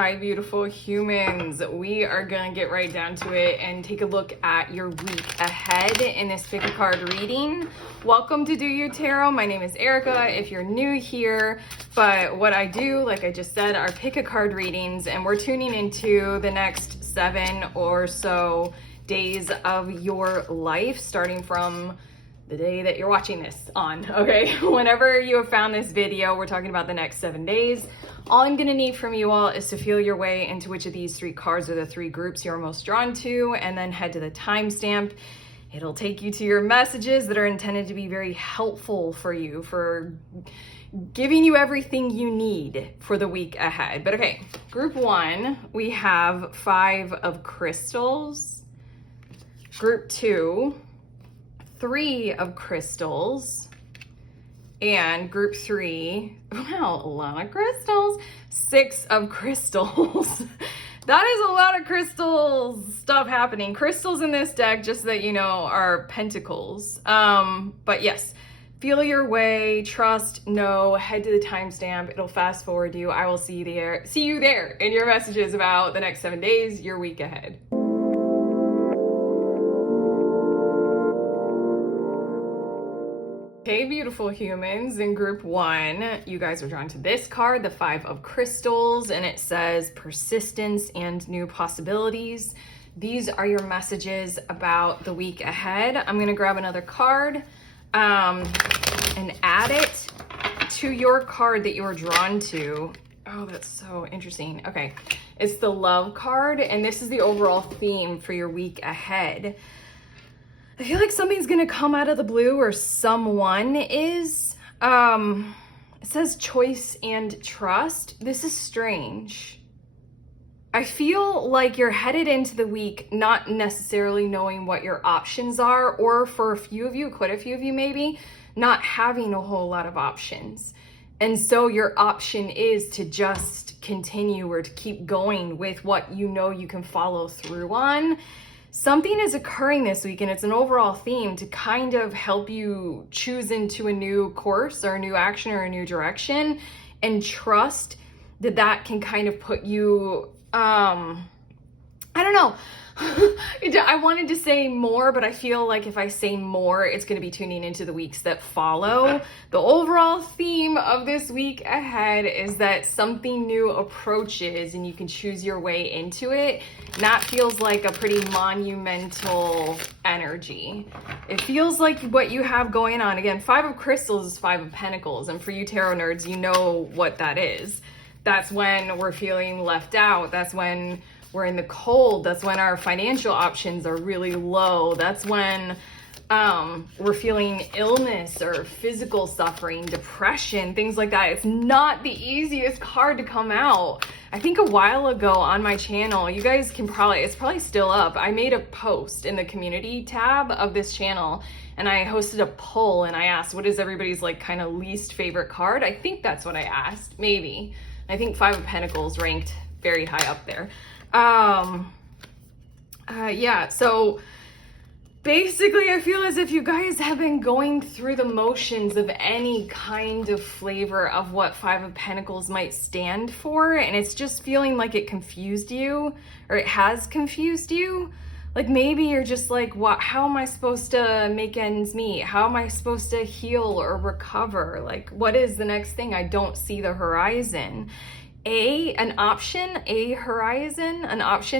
Hi, beautiful humans. We are going to get right down to it and take a look at your week ahead in this pick a card reading. Welcome to Do You Tarot. My name is Erica if you're new here, but what I do, like I just said, are pick a card readings, and we're tuning into the next 7 or so days of your life, starting from the day that you're watching this on, okay? Whenever you have found this video, we're talking about the next 7 days. All I'm gonna need from you all is to feel your way into which of these 3 cards are the 3 groups you're most drawn to, and then head to the timestamp. It'll take you to your messages that are intended to be very helpful for you, for giving you everything you need for the week ahead. But okay, group 1, we have 5 of crystals. Group 2, 3 of crystals. And group 3, wow, a lot of crystals, 6 of crystals. That is a lot of crystals stuff happening. Crystals in this deck, just so that you know, are pentacles. But yes, feel your way, trust, know, head to the timestamp. It'll fast forward you. I will see you there in your messages about the next 7 days, your week ahead. Hey, beautiful humans. In group 1, you guys are drawn to this card, the 5 of crystals, and it says persistence and new possibilities. These are your messages about the week ahead. I'm going to grab another card and add it to your card that you are drawn to. Oh, that's so interesting. Okay, it's the love card, and this is the overall theme for your week ahead. I feel like something's gonna come out of the blue, or someone is. It says choice and trust. This is strange. I feel like you're headed into the week not necessarily knowing what your options are, or for a few of you, quite a few of you maybe, not having a whole lot of options. And so your option is to just continue or to keep going with what you know you can follow through on. Something is occurring this week, and it's an overall theme to kind of help you choose into a new course or a new action or a new direction, and trust that that can kind of put you, I don't know. I wanted to say more, but I feel like if I say more, it's going to be tuning into the weeks that follow. The overall theme of this week ahead is that something new approaches and you can choose your way into it. And that feels like a pretty monumental energy. It feels like what you have going on. Again, 5 of crystals is 5 of pentacles. And for you tarot nerds, you know what that is. That's when we're feeling left out. That's when we're in the cold. That's when our financial options are really low. That's when we're feeling illness or physical suffering, depression, things like that. It's not the easiest card to come out. I think a while ago on my channel, you guys can it's probably still up. I made a post in the community tab of this channel, and I hosted a poll, and I asked, what is everybody's like kind of least favorite card? I think that's what I asked, maybe. I think 5 of Pentacles ranked very high up there. Yeah, so basically I feel as if you guys have been going through the motions of any kind of flavor of what 5 of Pentacles might stand for, and it's just feeling like it confused you, or it has confused you. Like maybe you're just like, what, how am I supposed to make ends meet? How am I supposed to heal or recover? Like, what is the next thing? I don't see the horizon. An option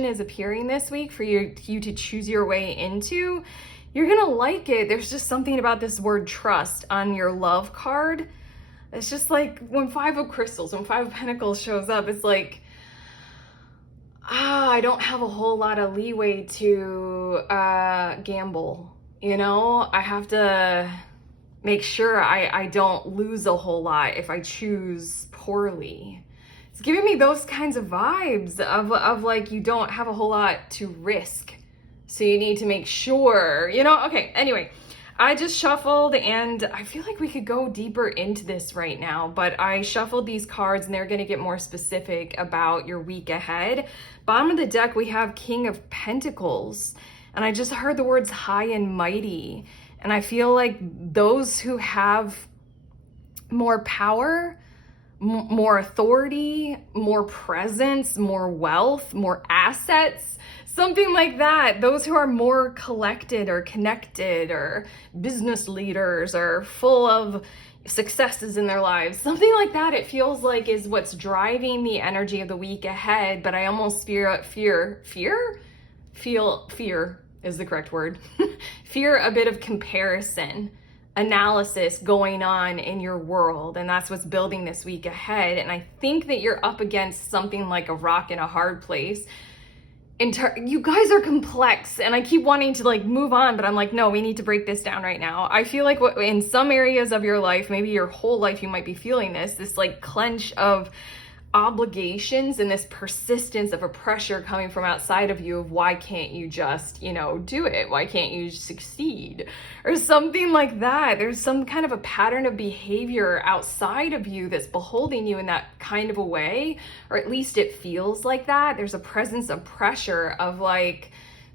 is appearing this week for you to choose your way into. You're gonna like it. There's just something about this word trust on your love card. It's just like when 5 of crystals, when 5 of pentacles shows up, it's like, I don't have a whole lot of leeway to gamble. You know, I have to make sure I don't lose a whole lot if I choose poorly. It's giving me those kinds of vibes of like you don't have a whole lot to risk. So you need to make sure, you know, okay, anyway, I just shuffled, and I feel like we could go deeper into this right now, but I shuffled these cards and they're going to get more specific about your week ahead. Bottom of the deck, we have King of Pentacles, and I just heard the words high and mighty. And I feel like those who have more power more authority, more presence, more wealth, more assets, something like that. Those who are more collected or connected or business leaders or full of successes in their lives, something like that, it feels like is what's driving the energy of the week ahead. But I almost feel fear is the correct word. Fear a bit of comparison, analysis going on in your world, and that's what's building this week ahead. And I think that you're up against something like a rock in a hard place. You guys are complex, and I keep wanting to like move on, but I'm like, no, we need to break this down right now. I feel like in some areas of your life, maybe your whole life, you might be feeling this like clench of obligations and this persistence of a pressure coming from outside of you of why can't you just, do it? Why can't you succeed? Or something like that. There's some kind of a pattern of behavior outside of you that's beholding you in that kind of a way, or at least it feels like that. There's a presence of pressure of like,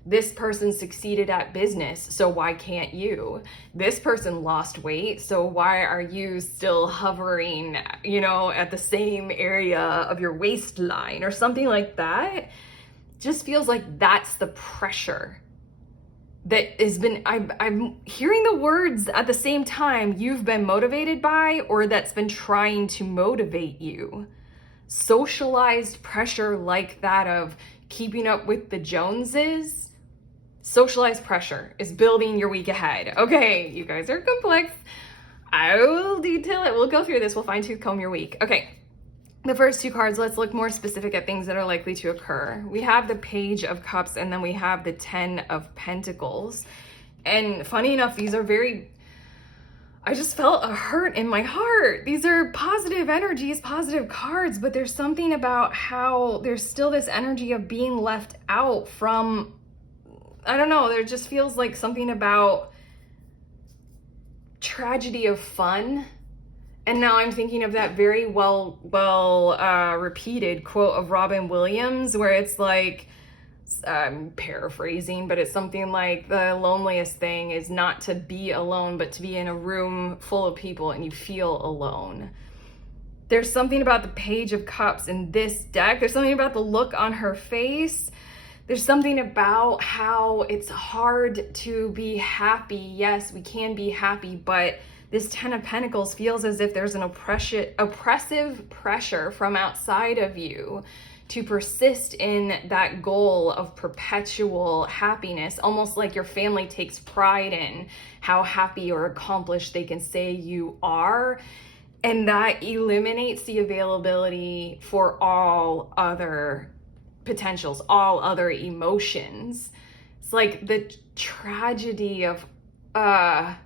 this person succeeded at business, so why can't you? This person lost weight, so why are you still hovering, at the same area of your waistline or something like that? Just feels like that's the pressure that has been, I'm hearing the words at the same time you've been motivated by, or that's been trying to motivate you. Socialized pressure like that of keeping up with the Joneses. Socialized pressure is building your week ahead. Okay, you guys are complex. I will detail it. We'll go through this. We'll fine tooth comb your week. Okay, the first two cards, let's look more specific at things that are likely to occur. We have the Page of Cups, and then we have the 10 of Pentacles. And funny enough, these are I just felt a hurt in my heart. These are positive energies, positive cards, but there's something about how there's still this energy of being left out from, I don't know, there just feels like something about tragedy of fun. And now I'm thinking of that very well repeated quote of Robin Williams, where it's like, I'm paraphrasing, but it's something like, the loneliest thing is not to be alone, but to be in a room full of people and you feel alone. There's something about the Page of Cups in this deck. There's something about the look on her face. There's something about how it's hard to be happy. Yes, we can be happy, but this 10 of Pentacles feels as if there's an oppressive pressure from outside of you to persist in that goal of perpetual happiness, almost like your family takes pride in how happy or accomplished they can say you are. And that eliminates the availability for all other potentials, all other emotions. It's like the tragedy of and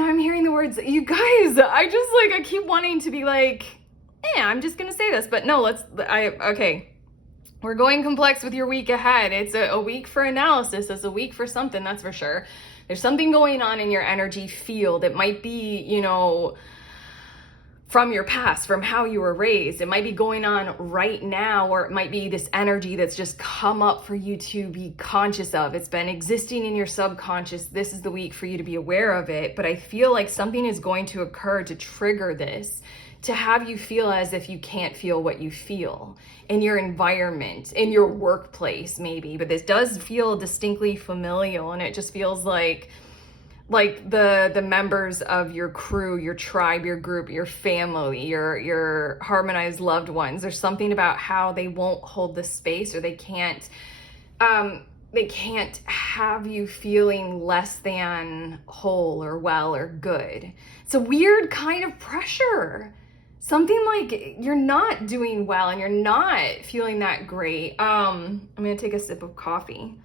I'm hearing the words, you guys, I keep wanting to be like, I'm just gonna say this, but no, okay, we're going complex with your week ahead. It's a week for analysis. It's a week for something, that's for sure. There's something going on in your energy field. It might be, from your past, from how you were raised. It might be going on right now, or it might be this energy that's just come up for you to be conscious of. It's been existing in your subconscious. This is the week for you to be aware of it. But I feel like something is going to occur to trigger this, to have you feel as if you can't feel what you feel in your environment, in your workplace maybe. But this does feel distinctly familial, and it just feels like the members of your crew, your tribe, your group, your family, your harmonized loved ones. There's something about how they won't hold the space, or they can't have you feeling less than whole or well or good. It's a weird kind of pressure. Something like you're not doing well and you're not feeling that great. I'm gonna take a sip of coffee.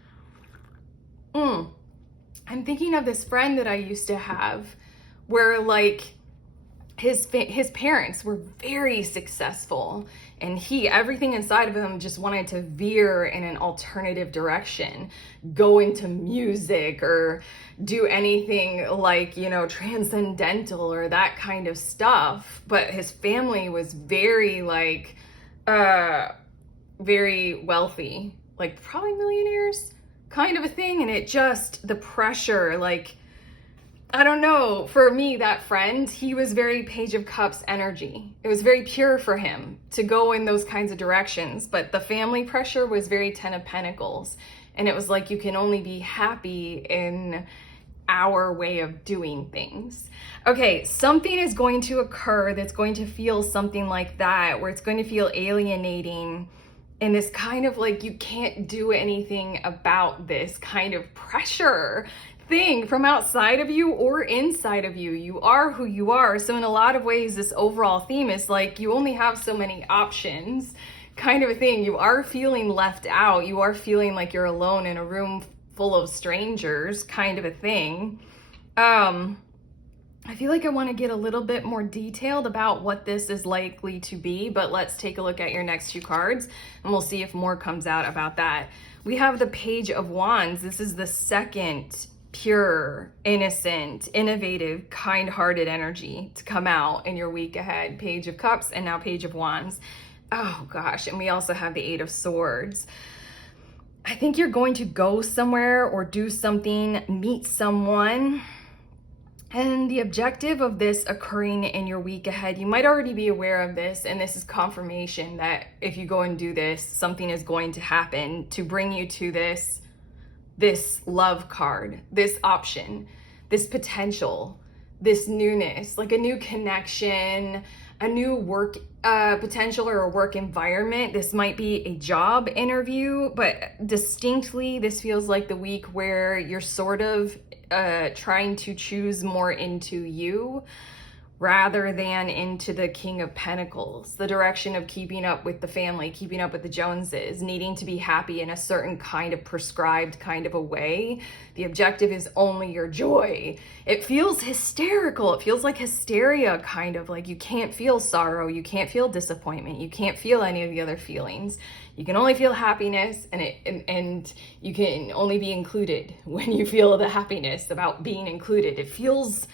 I'm thinking of this friend that I used to have, where like his parents were very successful, and everything inside of him just wanted to veer in an alternative direction, go into music or do anything like, transcendental or that kind of stuff. But his family was very very wealthy, like probably millionaires kind of a thing. And it just, the pressure, like I don't know, for me, that friend, he was very Page of Cups energy. It was very pure for him to go in those kinds of directions, but the family pressure was very Ten of Pentacles. And it was like, you can only be happy in our way of doing things. Okay, something is going to occur that's going to feel something like that, where it's going to feel alienating, and this kind of like, you can't do anything about this kind of pressure thing from outside of you or inside of you. You are who you are. So in a lot of ways, this overall theme is like, you only have so many options kind of a thing. You are feeling left out. You are feeling like you're alone in a room full of strangers kind of a thing. I feel like I want to get a little bit more detailed about what this is likely to be, but let's take a look at your next two cards and we'll see if more comes out about that. We have the Page of Wands. This is the second pure, innocent, innovative, kind-hearted energy to come out in your week ahead. Page of Cups and now Page of Wands. Oh gosh, and we also have the Eight of Swords. I think you're going to go somewhere or do something, meet someone. And the objective of this occurring in your week ahead, you might already be aware of this, and this is confirmation that if you go and do this, something is going to happen to bring you to this love card, this option, this potential, this newness, like a new connection, a new work potential or a work environment. This might be a job interview, but distinctly this feels like the week where you're sort of trying to choose more into you rather than into the King of Pentacles, the direction of keeping up with the family, keeping up with the Joneses, needing to be happy in a certain kind of prescribed kind of a way. The objective is only your joy. It feels hysterical. It feels like hysteria, kind of like you can't feel sorrow, you can't feel disappointment, you can't feel any of the other feelings. You can only feel happiness, and you can only be included when you feel the happiness about being included. It feels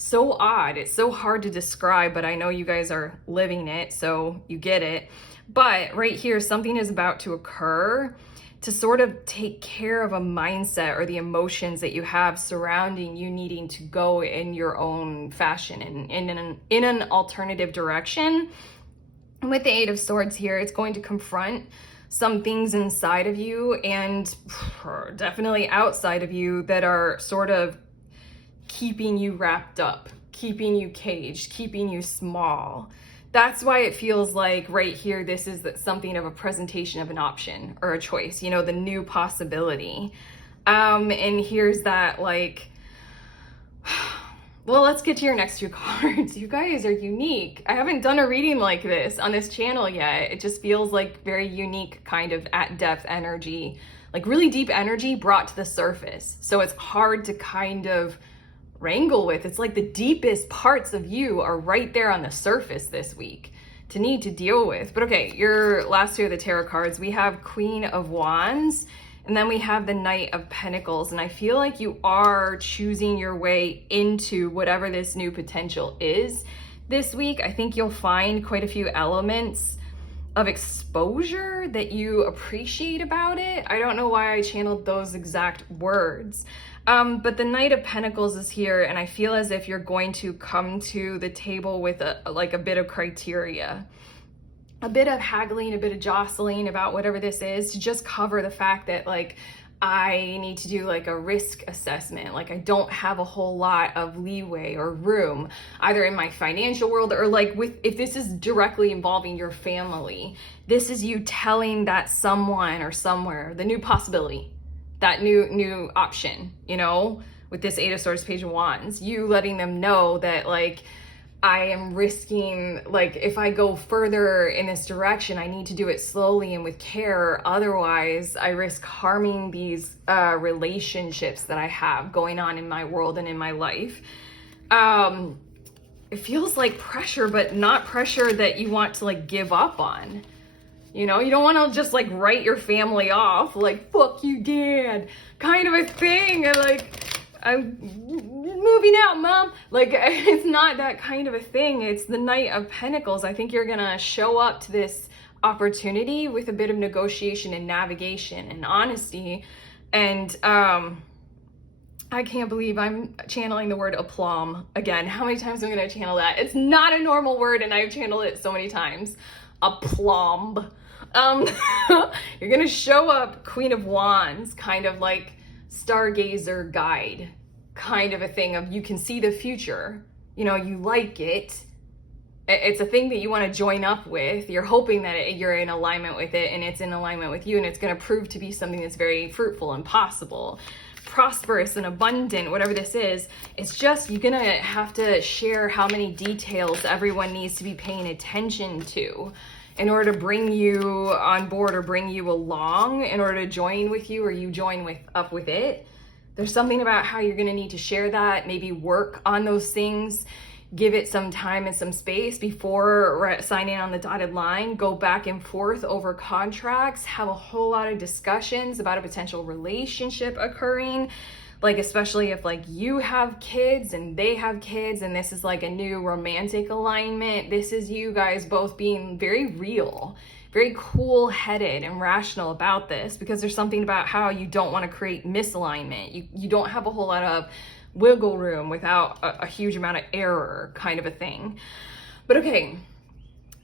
so odd. It's so hard to describe, but I know you guys are living it, so you get it. But right here, something is about to occur to sort of take care of a mindset or the emotions that you have surrounding you needing to go in your own fashion and in an alternative direction. And with the Eight of Swords here, it's going to confront some things inside of you and definitely outside of you that are sort of keeping you wrapped up, keeping you caged, keeping you small. That's why it feels like right here, this is something of a presentation of an option or a choice, you know, the new possibility. And here's that, like, well, let's get to your next two cards. You guys are unique. I haven't done a reading like this on this channel yet. It just feels like very unique kind of at-depth energy, like really deep energy brought to the surface. So it's hard to kind of wrangle with. It's like the deepest parts of you are right there on the surface this week to need to deal with. But okay, your last two of the tarot cards, we have Queen of Wands and then we have the Knight of Pentacles. And I feel like you are choosing your way into whatever this new potential is this week. I think you'll find quite a few elements of exposure that you appreciate about it. I don't know why I channeled those exact words. But the Knight of Pentacles is here, and I feel as if you're going to come to the table with a bit of criteria, a bit of haggling, a bit of jostling about whatever this is, to just cover the fact that, like, I need to do like a risk assessment. Like, I don't have a whole lot of leeway or room, either in my financial world or like if this is directly involving your family. This is you telling that someone or somewhere the new possibility, that new option, you know, with this Eight of Swords, Page of Wands, you letting them know that, like, I am risking, like, if I go further in this direction, I need to do it slowly and with care. Otherwise, I risk harming these relationships that I have going on in my world and in my life. It feels like pressure, but not pressure that you want to, like, give up on. You know, you don't want to just like write your family off, like, fuck you, Dad, kind of a thing. And like, I'm moving out, Mom. Like, it's not that kind of a thing. It's the Knight of Pentacles. I think you're going to show up to this opportunity with a bit of negotiation and navigation and honesty. And I can't believe I'm channeling the word aplomb again. How many times am I going to channel that? It's not a normal word, and I've channeled it so many times. Aplomb. You're going to show up Queen of Wands, kind of like stargazer guide, kind of a thing of you can see the future. You know, you like it. It's a thing that you want to join up with. You're hoping that you're in alignment with it, and it's in alignment with you, and it's going to prove to be something that's very fruitful and possible, prosperous and abundant, whatever this is. It's just you're gonna have to share how many details everyone needs to be paying attention to in order to bring you on board or bring you along, in order to join with you or you join up with it. There's something about how you're gonna need to share that, maybe work on those things, give it some time and some space before signing on the dotted line, go back and forth over contracts, have a whole lot of discussions about a potential relationship occurring, like especially if like you have kids and they have kids and this is like a new romantic alignment. This is you guys both being very real, very cool-headed and rational about this, because there's something about how you don't want to create misalignment. You don't have a whole lot of wiggle room without a huge amount of error, kind of a thing. But okay,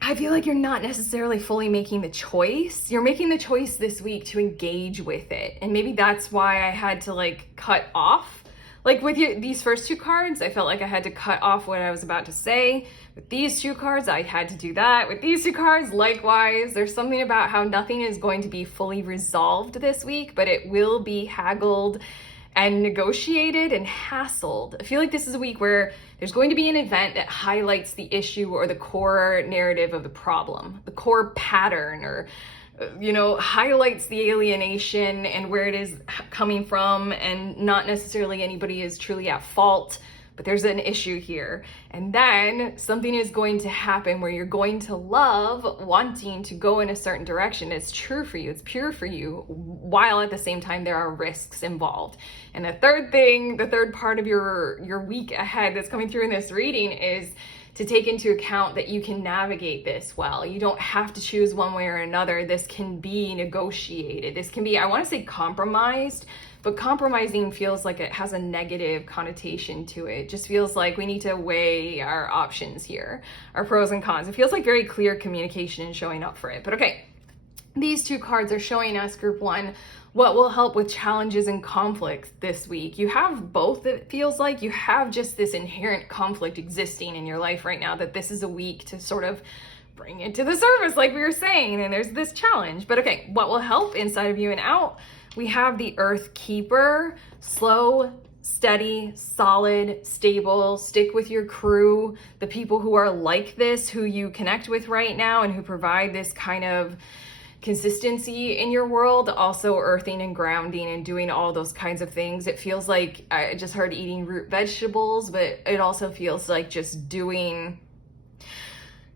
I feel like you're not necessarily fully making the choice. You're making the choice this week to engage with it. And maybe that's why I had to like cut off. Like with these first two cards, I felt like I had to cut off what I was about to say. With these two cards, I had to do that. With these two cards, likewise. There's something about how nothing is going to be fully resolved this week, but it will be haggled and negotiated and hassled. I feel like this is a week where there's going to be an event that highlights the issue or the core narrative of the problem, the core pattern, or highlights the alienation and where it is coming from, and not necessarily anybody is truly at fault, but there's an issue here. And then something is going to happen where you're going to love wanting to go in a certain direction. It's true for you, it's pure for you, while at the same time there are risks involved. And the third part of your week ahead that's coming through in this reading is to take into account that you can navigate this well. You don't have to choose one way or another. This can be negotiated. This can be, I want to say compromised, but compromising feels like it has a negative connotation to it. It just feels like we need to weigh our options here, our pros and cons. It feels like very clear communication and showing up for it. But okay, these two cards are showing us, group one, what will help with challenges and conflicts this week. You have both, it feels like. You have just this inherent conflict existing in your life right now, that this is a week to sort of bring it to the surface, like we were saying, and there's this challenge. But okay, what will help inside of you and out? We have the Earth Keeper, slow, steady, solid, stable, stick with your crew, the people who are like this, who you connect with right now and who provide this kind of consistency in your world, also earthing and grounding and doing all those kinds of things. It feels like, I just heard eating root vegetables, but it also feels like just doing,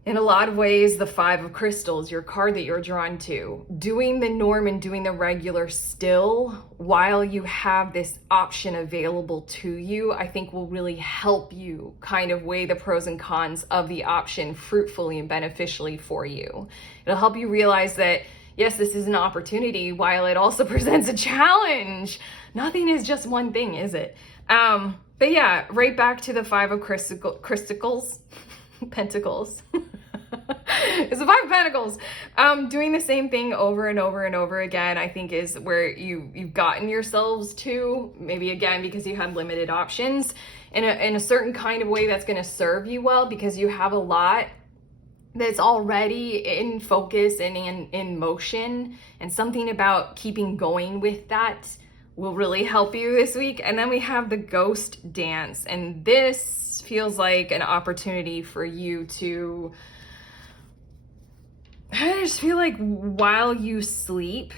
in a lot of ways, the Five of Crystals, your card that you're drawn to, doing the norm and doing the regular still while you have this option available to you, I think will really help you kind of weigh the pros and cons of the option fruitfully and beneficially for you. It'll help you realize that yes, this is an opportunity, while it also presents a challenge. Nothing is just one thing, is it? But yeah, right back to the Five of Pentacles. It's the Five of Pentacles. Doing the same thing over and over and over again, I think is where you've gotten yourselves to, maybe again because you had limited options, in a certain kind of way that's going to serve you well, because you have a lot that's already in focus and in motion, and something about keeping going with that will really help you this week. And then we have the Ghost Dance, and this feels like an opportunity for you to, I just feel like while you sleep,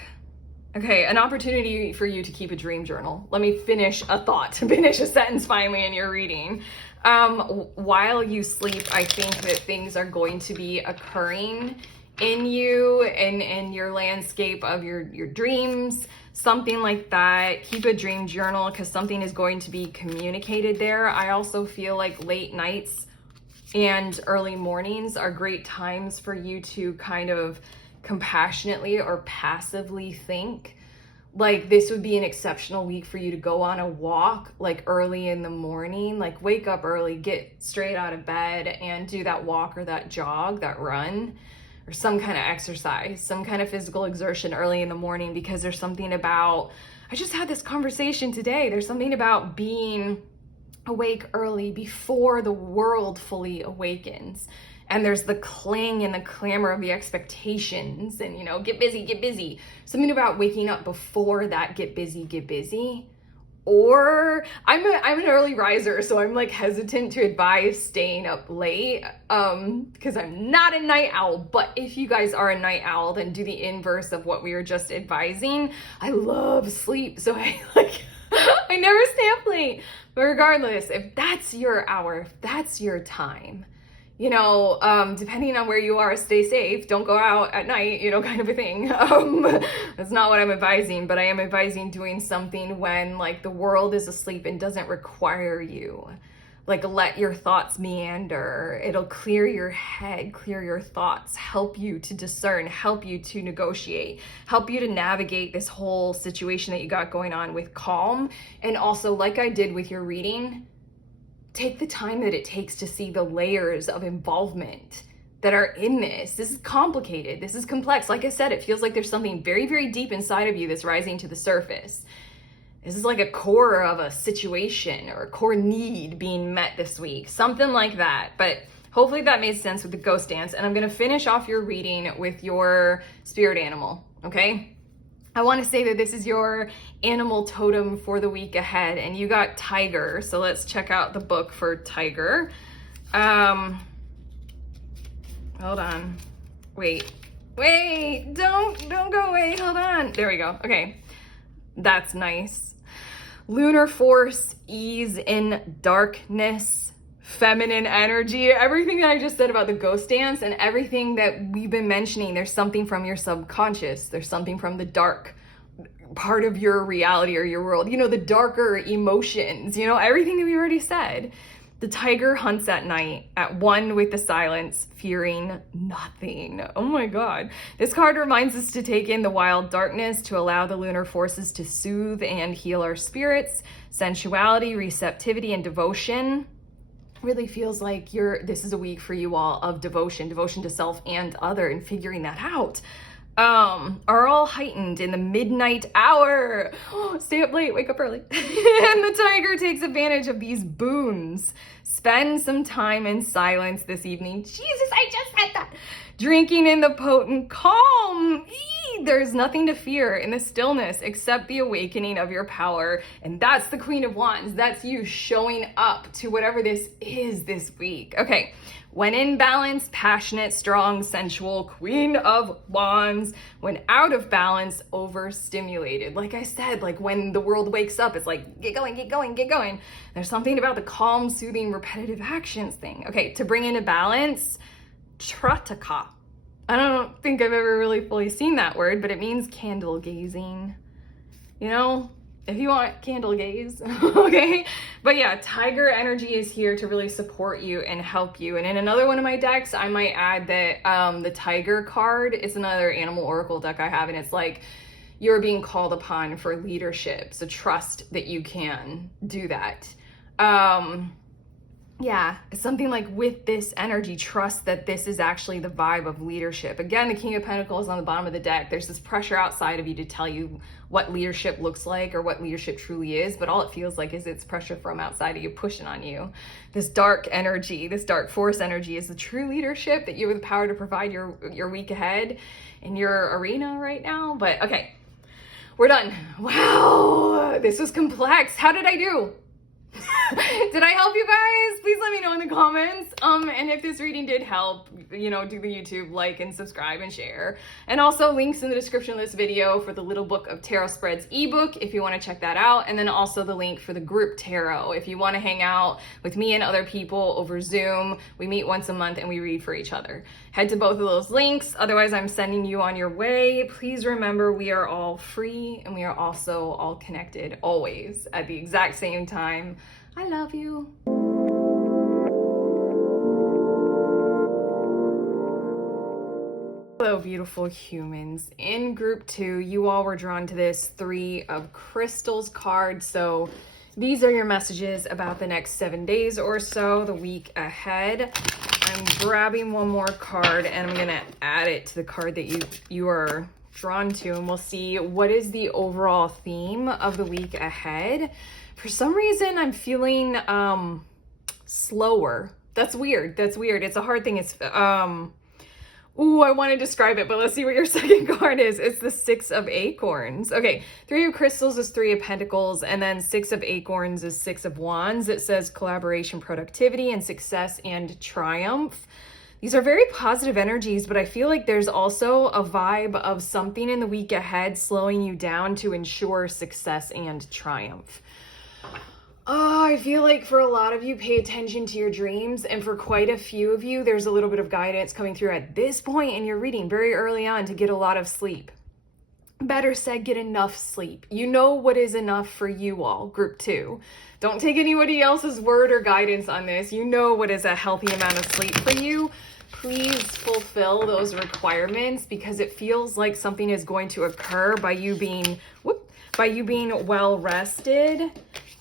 okay, an opportunity for you to keep a dream journal. Let me finish a thought, finish a sentence finally in your reading. While you sleep, I think that things are going to be occurring in you and in your landscape of your dreams, something like that. Keep a dream journal, because something is going to be communicated there. I also feel like late nights and early mornings are great times for you to kind of compassionately or passively think, Like this would be an exceptional week for you to go on a walk like early in the morning, like wake up early, get straight out of bed and do that walk or that jog, that run, or some kind of exercise, some kind of physical exertion early in the morning, because there's something about, I just had this conversation today, there's something about being awake early before the world fully awakens. And there's the cling and the clamor of the expectations and, you know, get busy, get busy. Something about waking up before that get busy, get busy. Or I'm an early riser, so I'm like hesitant to advise staying up late because I'm not a night owl. But if you guys are a night owl, then do the inverse of what we were just advising. I love sleep, so I I never stay up late. But regardless, if that's your hour, if that's your time, you know, depending on where you are, stay safe, don't go out at night, you know, kind of a thing. That's not what I'm advising, but I am advising doing something when like the world is asleep and doesn't require you. Like let your thoughts meander. It'll clear your head, clear your thoughts, help you to discern, help you to negotiate, help you to navigate this whole situation that you got going on with calm. And also, like I did with your reading, take the time that it takes to see the layers of involvement that are in this. This is complicated. This is complex. Like I said, it feels like there's something very, very deep inside of you that's rising to the surface. This is like a core of a situation or a core need being met this week, something like that. But hopefully that made sense with the ghost dance. And I'm going to finish off your reading with your spirit animal, okay? I want to say that this is your animal totem for the week ahead, and you got tiger. So let's check out the book for tiger. Hold on. Wait, don't go away. Hold on. There we go. Okay. That's nice. Lunar force, ease in darkness, feminine energy, everything that I just said about the ghost dance and everything that we've been mentioning. There's something from your subconscious. There's something from the dark part of your reality or your world. You know, the darker emotions, you know, everything that we already said. The tiger hunts at night, at one with the silence, fearing nothing. Oh my God. This card reminds us to take in the wild darkness, to allow the lunar forces to soothe and heal our spirits, sensuality, receptivity, and devotion. Really feels like this is a week for you all of devotion to self and other, and figuring that out. Are all heightened in the midnight hour. Stay up late, wake up early. And the tiger takes advantage of these boons. Spend some time in silence this evening. Jesus, I just said that. Drinking in the potent calm. There's nothing to fear in the stillness except the awakening of your power. And that's the Queen of Wands. That's you showing up to whatever this is this week. Okay. When in balance, passionate, strong, sensual, Queen of Wands. When out of balance, overstimulated. Like I said, like when the world wakes up, it's like, get going, get going, get going. There's something about the calm, soothing, repetitive actions thing. Okay, to bring into balance, Trataka. I don't think I've ever really fully seen that word, but it means candle gazing. You know, if you want candle gaze, okay? But yeah, tiger energy is here to really support you and help you. And in another one of my decks, I might add that the tiger card is another animal oracle deck I have, and it's like you're being called upon for leadership. So trust that you can do that. Yeah, it's something like with this energy, trust that this is actually the vibe of leadership. Again, the King of Pentacles on the bottom of the deck. There's this pressure outside of you to tell you what leadership looks like or what leadership truly is, but all it feels like is it's pressure from outside of you pushing on you. This dark energy, this dark force energy is the true leadership that you have the power to provide your week ahead in your arena right now. But okay, we're done. Wow, this was complex. How did I do? Did I help you guys? Please let me know in the comments. And if this reading did help, you know, do the YouTube like and subscribe and share. And also links in the description of this video for the Little Book of Tarot Spreads ebook if you want to check that out. And then also the link for the group tarot if you want to hang out with me and other people over Zoom. We meet once a month and we read for each other. Head to both of those links. Otherwise, I'm sending you on your way. Please remember, we are all free and we are also all connected always at the exact same time. I love you. Hello, beautiful humans. In group 2, you all were drawn to this 3 of Crystals card. So these are your messages about the next 7 days or so, the week ahead. I'm grabbing one more card and I'm going to add it to the card that you are drawn to, and we'll see what is the overall theme of the week ahead. For some reason, I'm feeling slower. That's weird. It's a hard thing. It's ooh, I want to describe it, but let's see what your second card is. It's the 6 of Acorns. Okay, 3 of Crystals is 3 of Pentacles, and then 6 of Acorns is 6 of Wands. It says collaboration, productivity, and success and triumph. These are very positive energies, but I feel like there's also a vibe of something in the week ahead slowing you down to ensure success and triumph. Oh, I feel like for a lot of you, pay attention to your dreams. And for quite a few of you, there's a little bit of guidance coming through at this point in your reading very early on to get a lot of sleep. Better said, get enough sleep. You know what is enough for you all, group 2. Don't take anybody else's word or guidance on this. You know what is a healthy amount of sleep for you. Please fulfill those requirements because it feels like something is going to occur by you being well rested.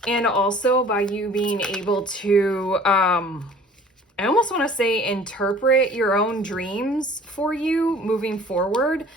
And also by you being able to, I almost want to say interpret your own dreams for you moving forward.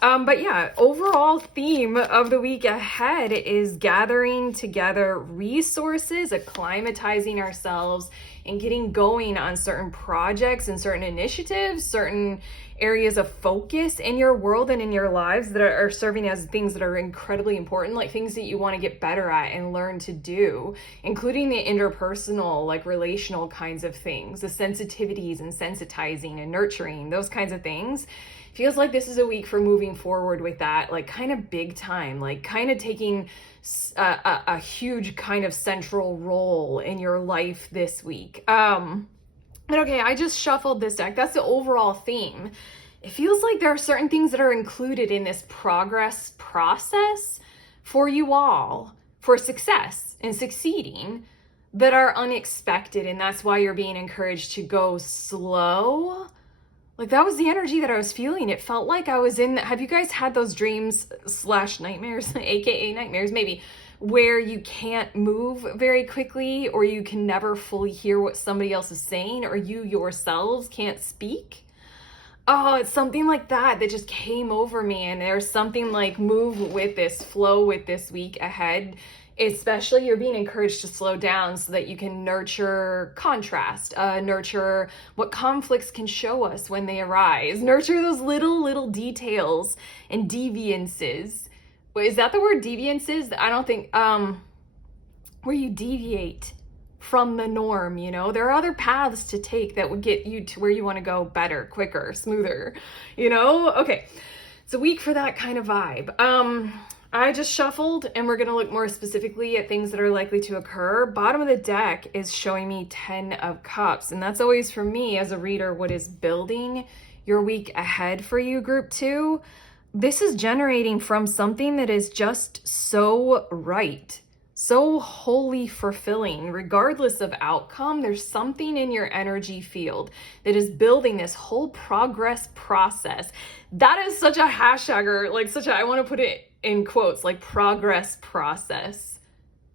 But yeah, overall theme of the week ahead is gathering together resources, acclimatizing ourselves, and getting going on certain projects and certain initiatives, certain areas of focus in your world and in your lives that are serving as things that are incredibly important, like things that you want to get better at and learn to do, including the interpersonal, like relational kinds of things, the sensitivities and sensitizing and nurturing, those kinds of things. Feels like this is a week for moving forward with that, like kind of big time, like kind of taking a huge kind of central role in your life this week. But okay, I just shuffled this deck. That's the overall theme. It feels like there are certain things that are included in this progress process for you all, for success and succeeding, that are unexpected. And that's why you're being encouraged to go slow. Like that was the energy that I was feeling. It felt like I was in, have you guys had those dreams / nightmares, aka nightmares maybe, where you can't move very quickly or you can never fully hear what somebody else is saying or you yourselves can't speak? Oh, it's something like that just came over me, and there's something like move with this, flow with this week ahead. Especially you're being encouraged to slow down so that you can nurture contrast, nurture what conflicts can show us when they arise, nurture those little details and deviances. Wait, is that the word, deviances? I don't think, where you deviate from the norm, you know? There are other paths to take that would get you to where you want to go better, quicker, smoother, you know? Okay, it's a week for that kind of vibe. I just shuffled and we're going to look more specifically at things that are likely to occur. Bottom of the deck is showing me 10 of Cups. And that's always, for me as a reader, what is building your week ahead for you, group 2. This is generating from something that is just so right, so wholly fulfilling. Regardless of outcome, there's something in your energy field that is building this whole progress process. That is such a hashtagger, like I want to put it in quotes, like progress process.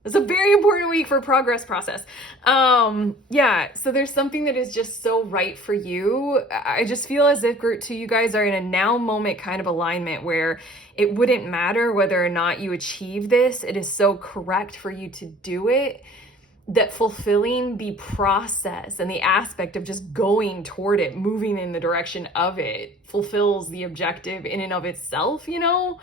It's a very important week for progress process. Yeah, so there's something that is just so right for you. I just feel as if group 2, you guys are in a now moment kind of alignment where it wouldn't matter whether or not you achieve this. It is so correct for you to do it, that fulfilling the process and the aspect of just going toward it, moving in the direction of it, fulfills the objective in and of itself, you know?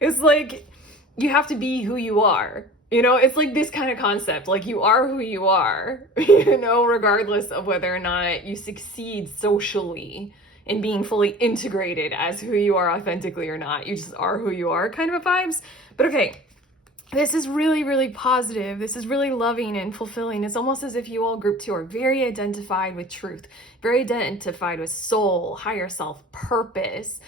It's like you have to be who you are, you know? It's like this kind of concept, like you are who you are, you know, regardless of whether or not you succeed socially in being fully integrated as who you are authentically or not. You just are who you are kind of vibes. But okay, this is really positive. This is really loving and fulfilling. It's almost as if you all group 2 are very identified with truth, very identified with soul, higher self, purpose,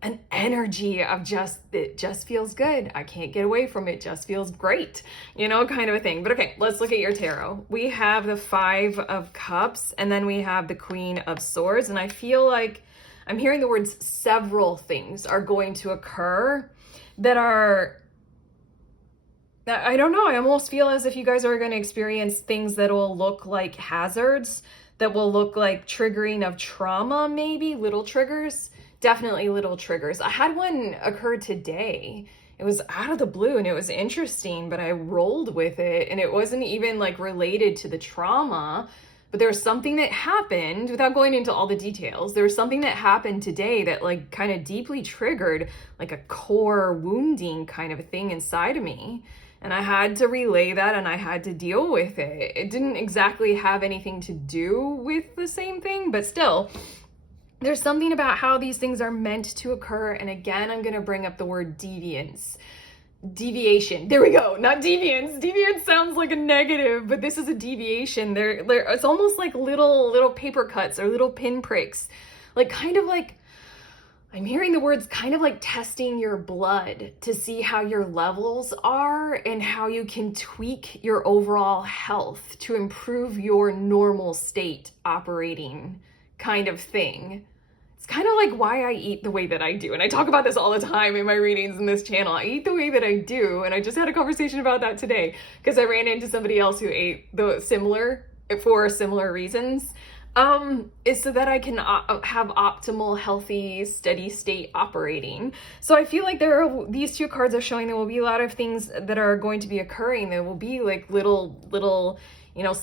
an energy of it just feels good. I can't get away from it. Just feels great, you know, kind of a thing. But okay, let's look at your tarot. We have the 5 of Cups and then we have the Queen of Swords. And I feel like I'm hearing the words several things are going to occur that are, I don't know, I almost feel as if you guys are going to experience things that will look like hazards, that will look like triggering of trauma, maybe little triggers, definitely little triggers. I had one occur today. It was out of the blue and it was interesting, but I rolled with it, and it wasn't even like related to the trauma, but there was something that happened, without going into all the details, there was something that happened today that like kind of deeply triggered like a core wounding kind of a thing inside of me. And I had to relay that, and I had to deal with it. It didn't exactly have anything to do with the same thing, but still, there's something about how these things are meant to occur. And again, I'm going to bring up the word deviance. Deviation. There we go. Not deviance. Deviance sounds like a negative, but this is a deviation. It's almost like little paper cuts or little pinpricks. Like kind of like, I'm hearing the words kind of like testing your blood to see how your levels are and how you can tweak your overall health to improve your normal state operating kind of thing. It's kind of like why I eat the way that I do. And I talk about this all the time in my readings in this channel. I eat the way that I do. And I just had a conversation about that today because I ran into somebody else who ate the similar for similar reasons. Is so that I can have optimal, healthy, steady state operating. So I feel like these two cards are showing there will be a lot of things that are going to be occurring. There will be like little, you know,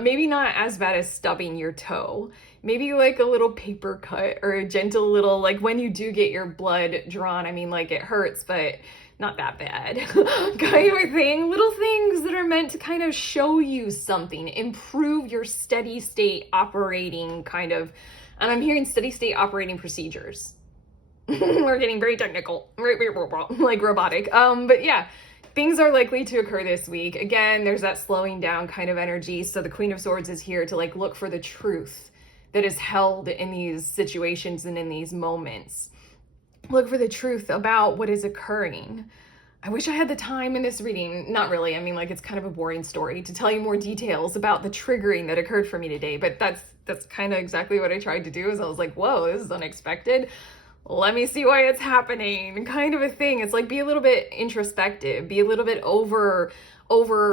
maybe not as bad as stubbing your toe. Maybe like a little paper cut or a gentle little, like when you do get your blood drawn, I mean, like it hurts, but not that bad kind of a thing. Little things that are meant to kind of show you something, improve your steady state operating kind of, and I'm hearing steady state operating procedures. We're getting very technical, like robotic. But yeah, things are likely to occur this week. Again, there's that slowing down kind of energy. So the Queen of Swords is here to like look for the truth that is held in these situations and in these moments. Look for the truth about what is occurring. I wish I had the time in this reading, not really, I mean, like it's kind of a boring story, to tell you more details about the triggering that occurred for me today, but that's kind of exactly what I tried to do. Is I was like, whoa, this is unexpected. Let me see why it's happening, kind of a thing. It's like, be a little bit introspective, be a little bit over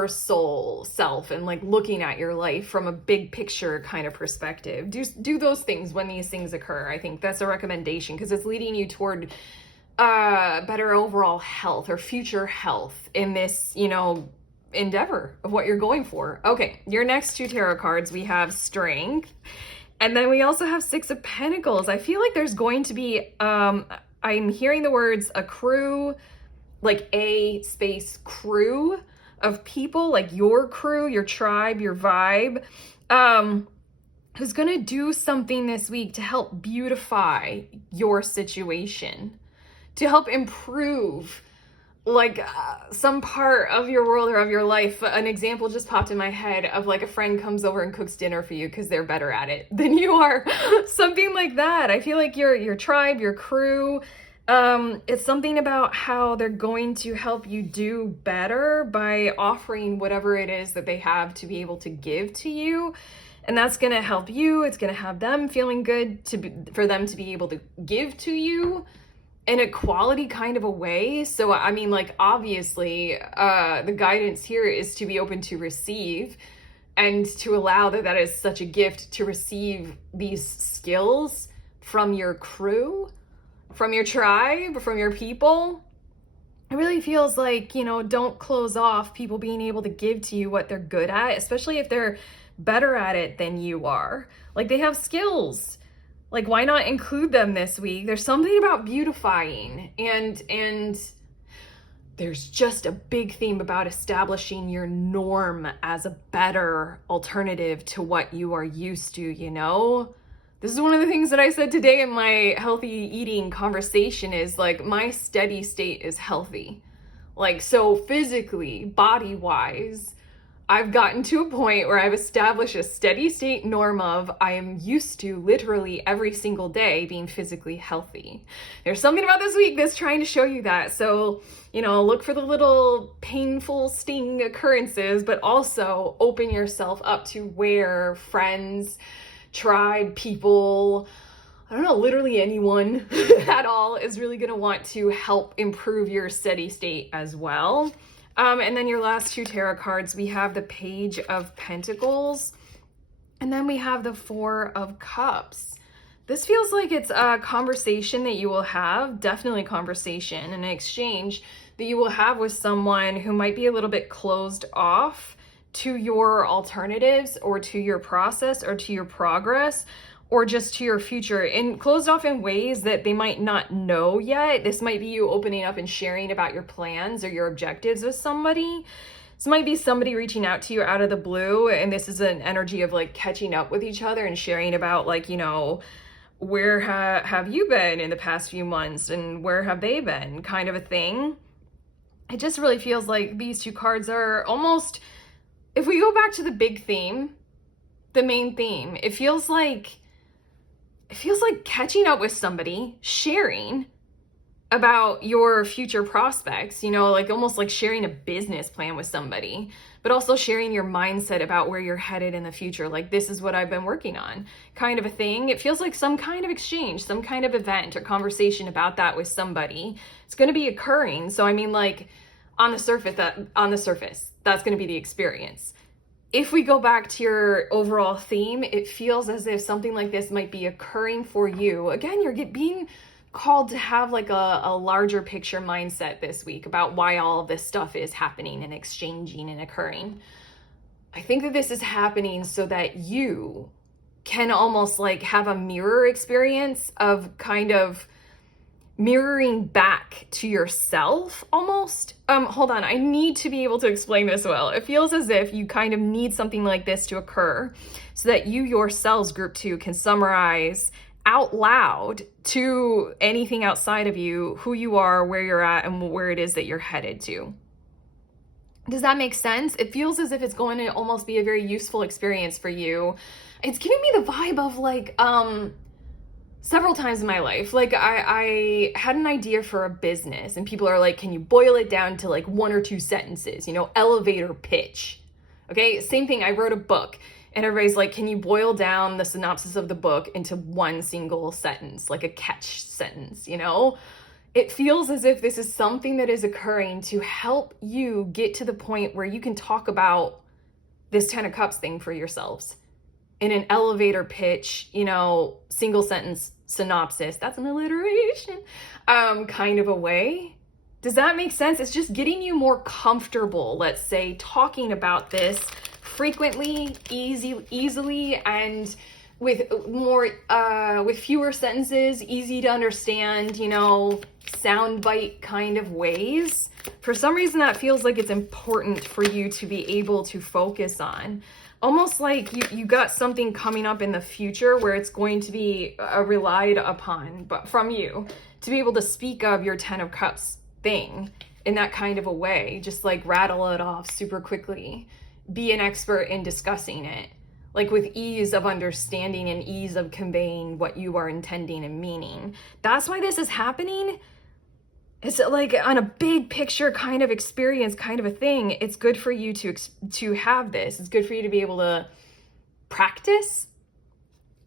self, and like looking at your life from a big picture kind of perspective. Do those things when these things occur. I think that's a recommendation because it's leading you toward better overall health or future health in this, you know, endeavor of what you're going for. Okay, your next two tarot cards, we have Strength, and then we also have Six of Pentacles. I feel like there's going to be, I'm hearing the words a crew, like a space crew of people, like your crew, your tribe, your vibe, who's gonna do something this week to help beautify your situation, to help improve like some part of your world or of your life. An example just popped in my head of like a friend comes over and cooks dinner for you because they're better at it than you are. Something like that. I feel like your tribe, your crew, it's something about how they're going to help you do better by offering whatever it is that they have to be able to give to you. And that's going to help you. It's going to have them feeling good for them to be able to give to you in a quality kind of a way. So, I mean, like, obviously, the guidance here is to be open to receive and to allow that is such a gift to receive these skills from your crew, from your tribe, from your people. It really feels like, you know, don't close off people being able to give to you what they're good at, especially if they're better at it than you are. Like, they have skills. Like, why not include them this week? There's something about beautifying, and there's just a big theme about establishing your norm as a better alternative to what you are used to, you know? This is one of the things that I said today in my healthy eating conversation is like, my steady state is healthy. Like, so physically, body-wise, I've gotten to a point where I've established a steady state norm of I am used to literally every single day being physically healthy. There's something about this week that's trying to show you that. So, you know, look for the little painful sting occurrences, but also open yourself up to where friends, tribe, people, I don't know, literally anyone at all is really going to want to help improve your steady state as well. And then your last two tarot cards, we have the Page of Pentacles, and then we have the Four of Cups. This feels like it's a conversation that you will have, definitely conversation, an exchange that you will have with someone who might be a little bit closed off to your alternatives or to your process or to your progress or just to your future, and closed off in ways that they might not know yet. This might be you opening up and sharing about your plans or your objectives with somebody. This might be somebody reaching out to you out of the blue, and this is an energy of like catching up with each other and sharing about like, you know, where have you been in the past few months and where have they been, kind of a thing. It just really feels like these two cards are almost, if we go back to the big theme, the main theme, it feels like catching up with somebody, sharing about your future prospects, you know, like almost like sharing a business plan with somebody, but also sharing your mindset about where you're headed in the future. Like, this is what I've been working on, kind of a thing. It feels like some kind of exchange, some kind of event or conversation about that with somebody. It's going to be occurring. So, I mean, like on the surface, that's going to be the experience. If we go back to your overall theme, it feels as if something like this might be occurring for you. Again, you're being called to have like a larger picture mindset this week about why all of this stuff is happening and exchanging and occurring. I think that this is happening so that you can almost like have a mirror experience of kind of mirroring back to yourself almost. Hold on, I need to be able to explain this well. It feels as if you kind of need something like this to occur so that you yourselves, group two, can summarize out loud to anything outside of you who you are, where you're at, and where it is that you're headed to. Does that make sense? It feels as if it's going to almost be a very useful experience for you. It's giving me the vibe of like, several times in my life, like I had an idea for a business and people are like, can you boil it down to like one or two sentences, you know, elevator pitch. Okay, same thing. I wrote a book and everybody's like, can you boil down the synopsis of the book into one single sentence, like a catch sentence, you know? It feels as if this is something that is occurring to help you get to the point where you can talk about this Ten of Cups thing for yourselves in an elevator pitch, you know, single sentence synopsis. That's an alliteration, kind of a way. Does that make sense? It's just getting you more comfortable, let's say, talking about this frequently, easily, and with more, with fewer sentences, easy to understand, you know, soundbite kind of ways. For some reason, that feels like it's important for you to be able to focus on. Almost like you got something coming up in the future where it's going to be relied upon but from you to be able to speak of your Ten of Cups thing in that kind of a way. Just like rattle it off super quickly. Be an expert in discussing it, like with ease of understanding and ease of conveying what you are intending and meaning. That's why this is happening. It's like on a big picture kind of experience, kind of a thing. It's good for you to have this. It's good for you to be able to practice,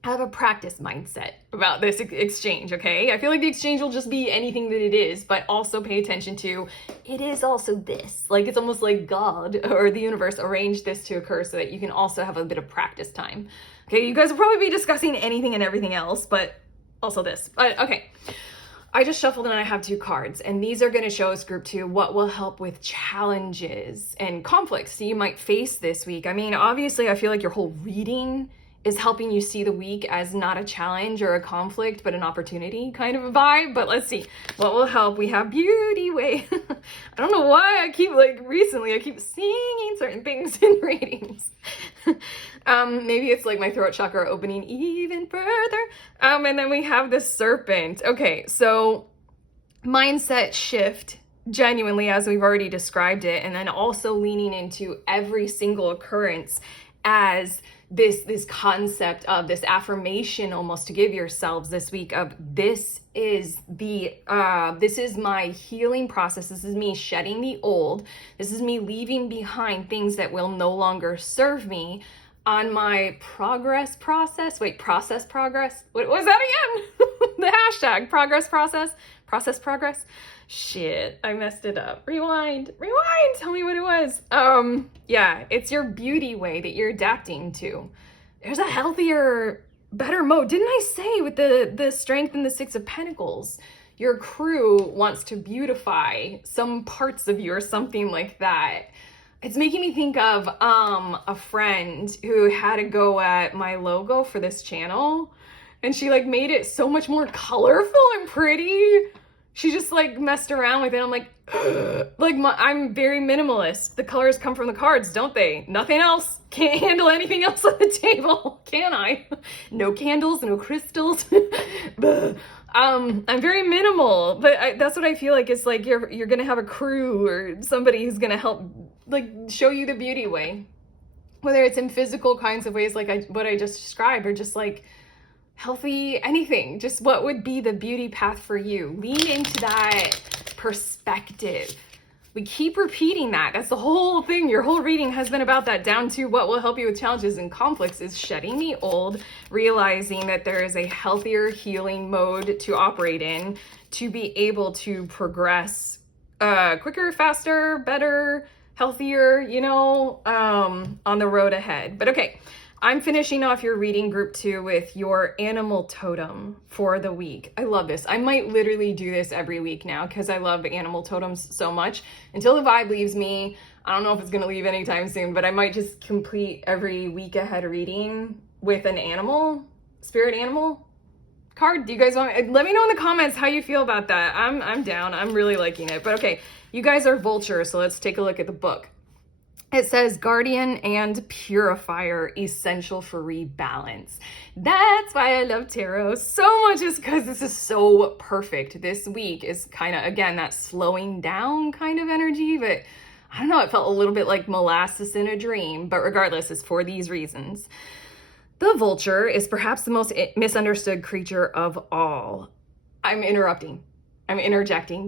have a practice mindset about this exchange, okay? I feel like the exchange will just be anything that it is, but also pay attention to, it is also this. Like, it's almost like God or the universe arranged this to occur so that you can also have a bit of practice time. Okay, you guys will probably be discussing anything and everything else, but also this. Okay. I just shuffled and I have two cards, and these are going to show us, group two, what will help with challenges and conflicts that you might face this week. I mean, obviously, I feel like your whole reading is helping you see the week as not a challenge or a conflict, but an opportunity kind of a vibe. But let's see what will help. We have beauty way. I don't know why I keep recently I keep singing certain things in readings. Maybe it's like my throat chakra opening even further. And then we have the serpent. Okay, so mindset shift, genuinely, as we've already described it, and then also leaning into every single occurrence as this concept of this affirmation almost to give yourselves this week of this is my healing process. This is me shedding the old. This is me leaving behind things that will no longer serve me on my progress. What was that again? hashtag progress process. Process progress. Shit, I messed it up. Rewind. Tell me what it was. Yeah, it's your beauty way that you're adapting to. There's a healthier, better mode. Didn't I say with the strength and the Six of Pentacles, your crew wants to beautify some parts of you or something like that. It's making me think of a friend who had a go at my logo for this channel, and she like made it so much more colorful and pretty. She just like messed around with it. I'm like, I'm very minimalist. The colors come from the cards, don't they? Nothing else. Can't handle anything else on the table, can I? No candles, no crystals. I'm very minimal, but that's what I feel like. It's like you're gonna have a crew or somebody who's gonna help like show you the beauty way, whether it's in physical kinds of ways like what I just described, or just like healthy anything. Just what would be the beauty path for you? Lean into that perspective. We keep repeating that. That's the whole thing. Your whole reading has been about that, down to what will help you with challenges and conflicts is shedding the old, realizing that there is a healthier healing mode to operate in to be able to progress quicker, faster, better, healthier, on the road ahead. But okay, I'm finishing off your reading group 2 with your animal totem for the week. I love this. I might literally do this every week now because I love animal totems so much. Until the vibe leaves me, I don't know if it's going to leave anytime soon, but I might just complete every week ahead reading with an animal, spirit animal card. Do you guys want? Let me know in the comments how you feel about that. I'm down. I'm really liking it. But okay, you guys are vultures, so let's take a look at the book. It says guardian and purifier, essential for rebalance. That's why I love tarot so much, is because this is so perfect. This week is kind of, again, that slowing down kind of energy, but I don't know, it felt a little bit like molasses in a dream, but regardless, it's for these reasons. The vulture is perhaps the most misunderstood creature of all. I'm interjecting.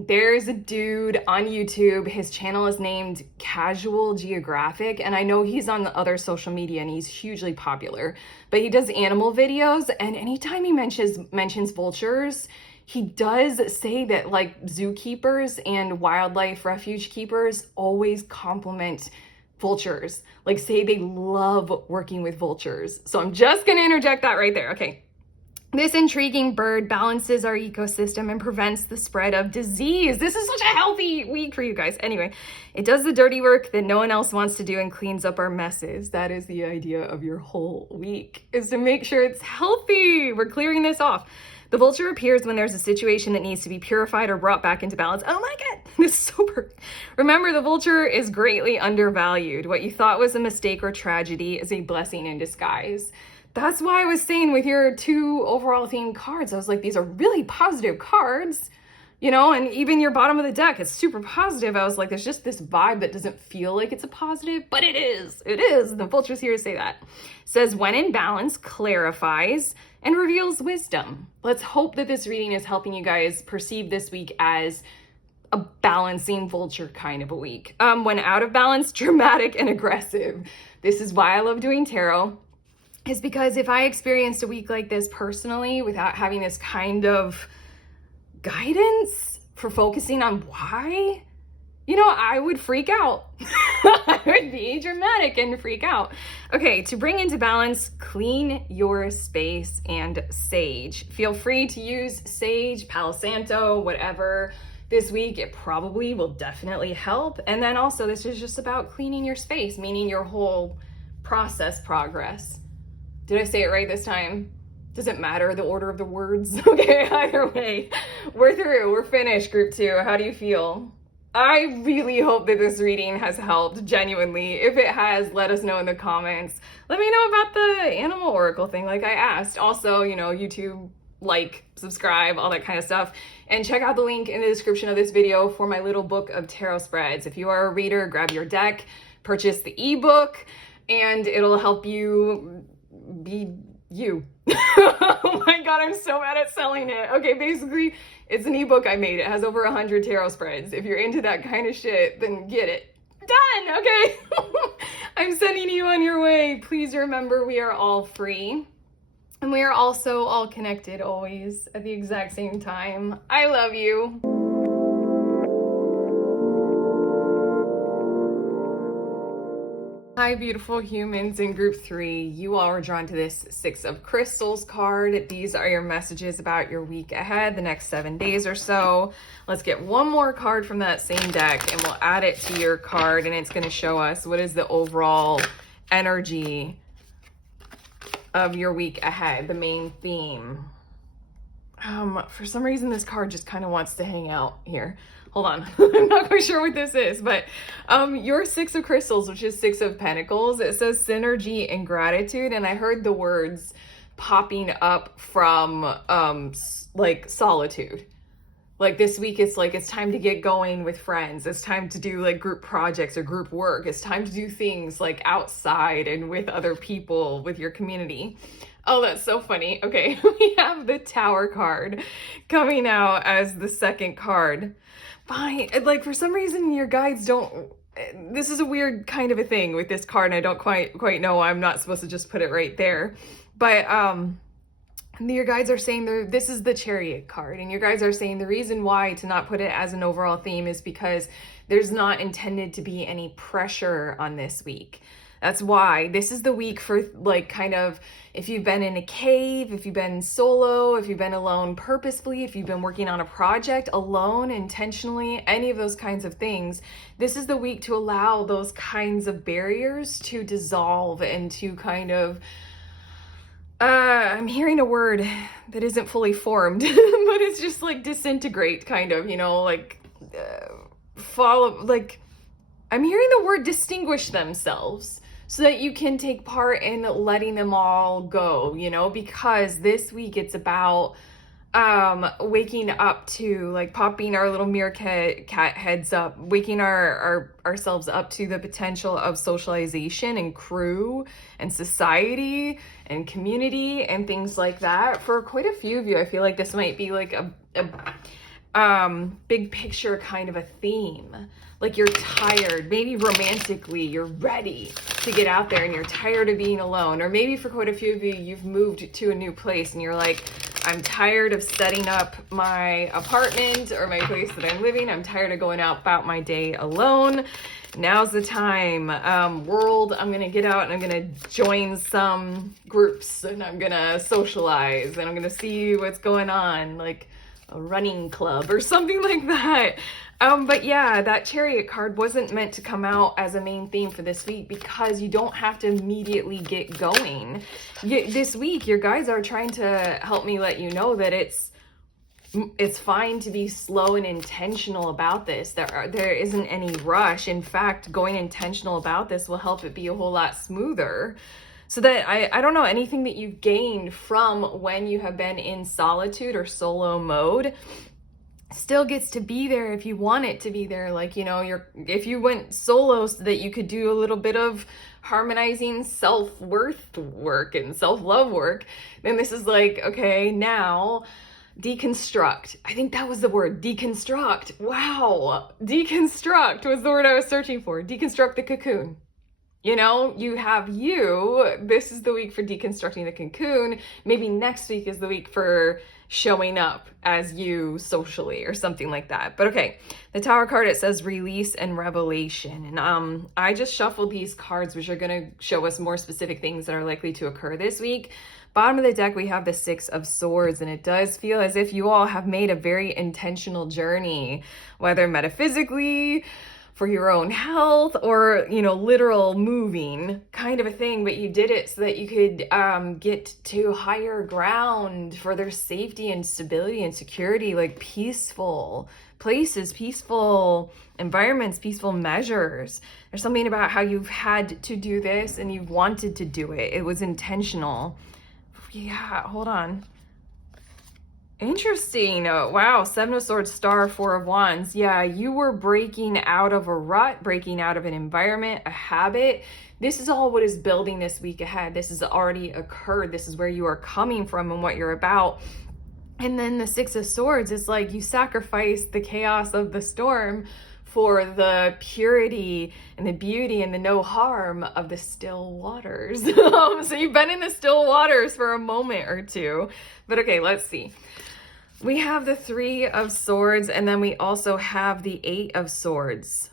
There's a dude on YouTube. His channel is named Casual Geographic, and I know he's on the other social media and he's hugely popular, but he does animal videos, and anytime he mentions vultures, he does say that like zookeepers and wildlife refuge keepers always compliment vultures, like say they love working with vultures. So I'm just gonna interject that right there. Okay. This intriguing bird balances our ecosystem and prevents the spread of disease. This is such a healthy week for you guys. Anyway, it does the dirty work that no one else wants to do and cleans up our messes. That is the idea of your whole week, is to make sure it's healthy. We're clearing this off. The vulture appears when there's a situation that needs to be purified or brought back into balance. Oh my God, this is so perfect. Remember, the vulture is greatly undervalued. What you thought was a mistake or tragedy is a blessing in disguise. That's why I was saying with your 2 overall themed cards, I was like, these are really positive cards, and even your bottom of the deck is super positive. I was like, there's just this vibe that doesn't feel like it's a positive, but it is. It is. The vulture's here to say that. It says, when in balance, clarifies and reveals wisdom. Let's hope that this reading is helping you guys perceive this week as a balancing vulture kind of a week. When out of balance, dramatic and aggressive. This is why I love doing tarot. Is because if I experienced a week like this personally without having this kind of guidance for focusing on why, I would freak out. I would be dramatic and freak out. Okay, to bring into balance, clean your space and sage. Feel free to use sage, Palo Santo, whatever. This week, it probably will definitely help. And then also, this is just about cleaning your space, meaning your whole progress. Did I say it right this time? Does it matter the order of the words? Okay, either way, we're through, we're finished, group 2. How do you feel? I really hope that this reading has helped, genuinely. If it has, let us know in the comments. Let me know about the animal oracle thing like I asked. Also, YouTube, subscribe, all that kind of stuff. And check out the link in the description of this video for my little book of tarot spreads. If you are a reader, grab your deck, purchase the ebook, and it'll help you be you. Oh my God, I'm so bad at selling it. Okay, basically, it's an ebook I made. It has over 100 tarot spreads. If you're into that kind of shit, then get it. Done, okay? I'm sending you on your way. Please remember, we are all free. And we are also all connected always at the exact same time. I love you. Hi, beautiful humans in group 3. You all were drawn to this 6 of Crystals card. These are your messages about your week ahead, the next 7 days or so. Let's get one more card from that same deck and we'll add it to your card, and it's going to show us what is the overall energy of your week ahead, the main theme. For some reason, this card just kind of wants to hang out here. Hold on. I'm not quite sure what this is, but your 6 of Crystals, which is 6 of Pentacles, it says synergy and gratitude. And I heard the words popping up from like solitude. Like this week, it's like, it's time to get going with friends. It's time to do like group projects or group work. It's time to do things like outside and with other people, with your community. Oh, that's so funny. Okay, we have the Tower card coming out as the second card. Fine. Like for some reason, your guides don't, this is a weird kind of a thing with this card, and I don't quite know. I'm not supposed to just put it right there. But your guides are saying this is the Chariot card, and your guides are saying the reason why to not put it as an overall theme is because there's not intended to be any pressure on this week. That's why this is the week for like kind of, if you've been in a cave, if you've been solo, if you've been alone purposefully, if you've been working on a project alone intentionally, any of those kinds of things, this is the week to allow those kinds of barriers to dissolve and to kind of, I'm hearing a word that isn't fully formed, but it's just like disintegrate kind of, you know, like follow, like I'm hearing the word distinguish themselves so that you can take part in letting them all go, you know, because this week it's about waking up to, like, popping our little meerkat heads up, waking ourselves up to the potential of socialization and crew and society and community and things like that. For quite a few of you, I feel like this might be like a big picture kind of a theme. Like you're tired, maybe romantically, you're ready to get out there and you're tired of being alone. Or maybe for quite a few of you, you've moved to a new place and you're like, I'm tired of setting up my apartment or my place that I'm living. I'm tired of going out about my day alone. Now's the time. World, I'm gonna get out and I'm gonna join some groups and I'm gonna socialize and I'm gonna see what's going on, like a running club or something like that. But yeah, that Chariot card wasn't meant to come out as a main theme for this week because you don't have to immediately get going. This week, your guides are trying to help me let you know that it's fine to be slow and intentional about this. There isn't any rush. In fact, going intentional about this will help it be a whole lot smoother. So that I don't know, anything that you've gained from when you have been in solitude or solo mode still gets to be there if you want it to be there. Like, you know, if you went solo so that you could do a little bit of harmonizing self-worth work and self-love work, then this is like, okay, now deconstruct. I think that was the word, deconstruct. Wow. Deconstruct was the word I was searching for. Deconstruct the cocoon. You know, this is the week for deconstructing the cocoon. Maybe next week is the week for showing up as you socially or something like that. But okay, the Tower card, it says release and revelation. And I just shuffled these cards, which are going to show us more specific things that are likely to occur this week. Bottom of the deck, we have the 6 of Swords, and it does feel as if you all have made a very intentional journey, whether metaphysically, for your own health, or, you know, literal moving kind of a thing, but you did it so that you could get to higher ground for their safety and stability and security, like peaceful places, peaceful environments, peaceful measures. There's something about how you've had to do this and you've wanted to do it. It was intentional. Yeah, hold on. Interesting. Wow. 7 of Swords, Star, 4 of Wands. Yeah, you were breaking out of a rut, breaking out of an environment, a habit. This is all what is building this week ahead. This has already occurred. This is where you are coming from and what you're about. And then the 6 of Swords is like you sacrificed the chaos of the storm for the purity and the beauty and the no harm of the still waters. So you've been in the still waters for a moment or two. But okay, let's see. We have the 3 of Swords, and then we also have the 8 of Swords.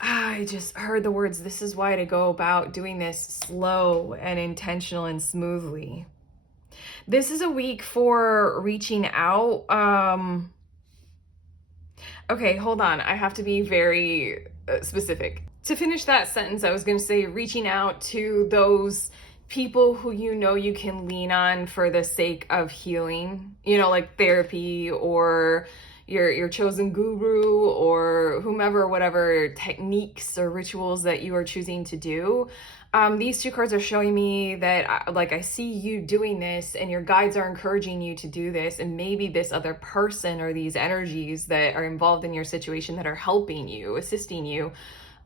I just heard the words, this is why to go about doing this slow and intentional and smoothly. This is a week for reaching out. Okay, hold on. I have to be very specific. To finish that sentence, I was going to say reaching out to those people who you know you can lean on for the sake of healing, you know, like therapy or your chosen guru or whomever, whatever techniques or rituals that you are choosing to do. These 2 cards are showing me that I see you doing this and your guides are encouraging you to do this, and maybe this other person or these energies that are involved in your situation that are helping you, assisting you,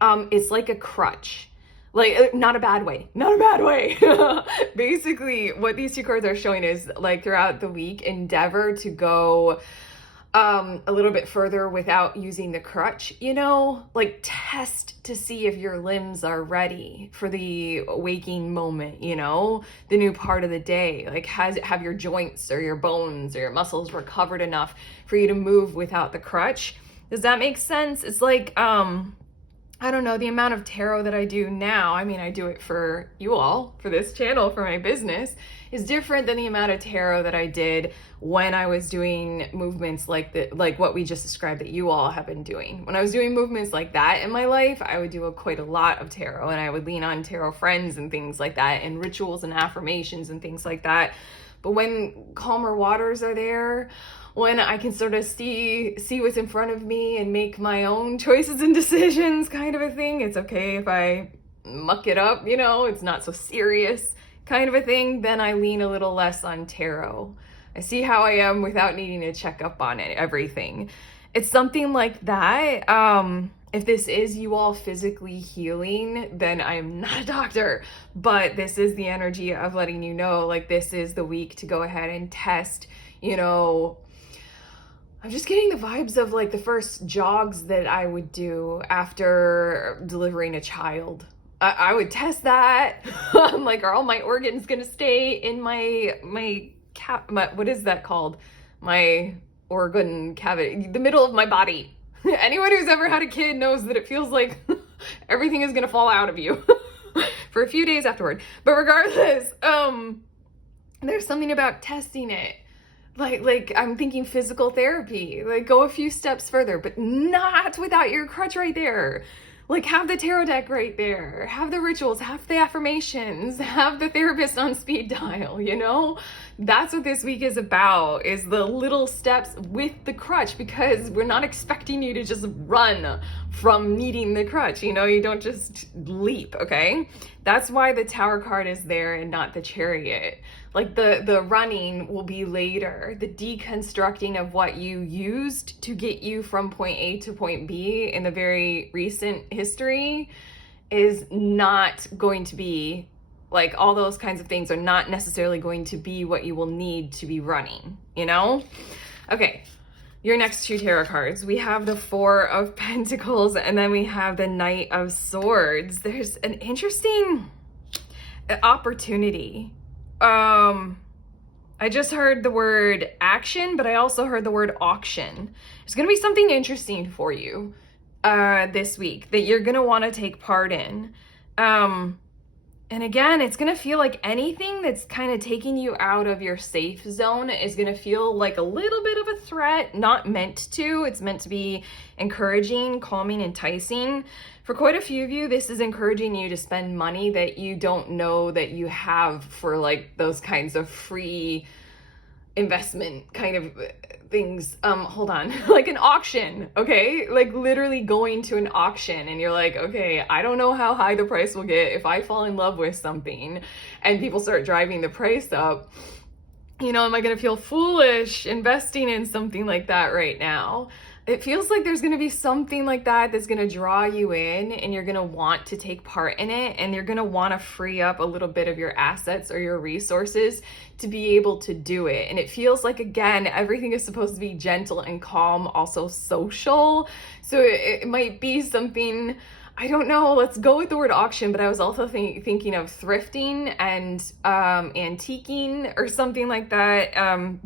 it's like a crutch. Like, not a bad way. Basically, what these 2 cards are showing is, like, throughout the week, endeavor to go a little bit further without using the crutch, you know, like test to see if your limbs are ready for the waking moment, you know, the new part of the day. Like, have your joints or your bones or your muscles recovered enough for you to move without the crutch? Does that make sense? It's like, I don't know, the amount of tarot that I do now, I mean, I do it for you all, for this channel, for my business, is different than the amount of tarot that I did when I was doing movements like what we just described that you all have been doing. When I was doing movements like that in my life, I would do quite a lot of tarot, and I would lean on tarot friends and things like that, and rituals and affirmations and things like that. But when calmer waters are there, when I can sort of see what's in front of me and make my own choices and decisions, kind of a thing, it's okay if I muck it up, you know, it's not so serious kind of a thing, then I lean a little less on tarot. I see how I am without needing to check up on it, everything. It's something like that. If this is you all physically healing, then I'm not a doctor, but this is the energy of letting you know, like, this is the week to go ahead and test, you know. I'm just getting the vibes of like the first jogs that I would do after delivering a child. I would test that. I'm like, are all my organs gonna stay in my what is that called? My organ cavity, the middle of my body. Anyone who's ever had a kid knows that it feels like everything is gonna fall out of you for a few days afterward. But regardless, there's something about testing it. Like I'm thinking physical therapy, like go a few steps further, but not without your crutch right there. Like, have the tarot deck right there, have the rituals, have the affirmations, have the therapist on speed dial, you know? That's what this week is about, is the little steps with the crutch, because we're not expecting you to just run from needing the crutch, you know? You don't just leap, okay? That's why the Tower card is there and not the Chariot. Like, the running will be later. The deconstructing of what you used to get you from point A to point B in the very recent history is not going to be, like, all those kinds of things are not necessarily going to be what you will need to be running, you know? Okay, your next 2 tarot cards. We have the 4 of Pentacles, and then we have the Knight of Swords. There's an interesting opportunity. I just heard the word action, but I also heard the word auction. There's going to be something interesting for you this week that you're going to want to take part in. And again, it's going to feel like anything that's kind of taking you out of your safe zone is going to feel like a little bit of a threat, not meant to. It's meant to be encouraging, calming, enticing. For quite a few of you, this is encouraging you to spend money that you don't know that you have for like those kinds of free investment kind of things. Hold on, like an auction, okay? Like literally going to an auction and you're like, okay, I don't know how high the price will get if I fall in love with something and people start driving the price up. you know, am I going to feel foolish investing in something like that right now? It feels like there's going to be something like that that's going to draw you in, and you're going to want to take part in it, and you're going to want to free up a little bit of your assets or your resources to be able to do it. And it feels like, again, everything is supposed to be gentle and calm, also social. So it might be something, I don't know, let's go with the word auction, but I was also thinking of thrifting and antiquing or something like that.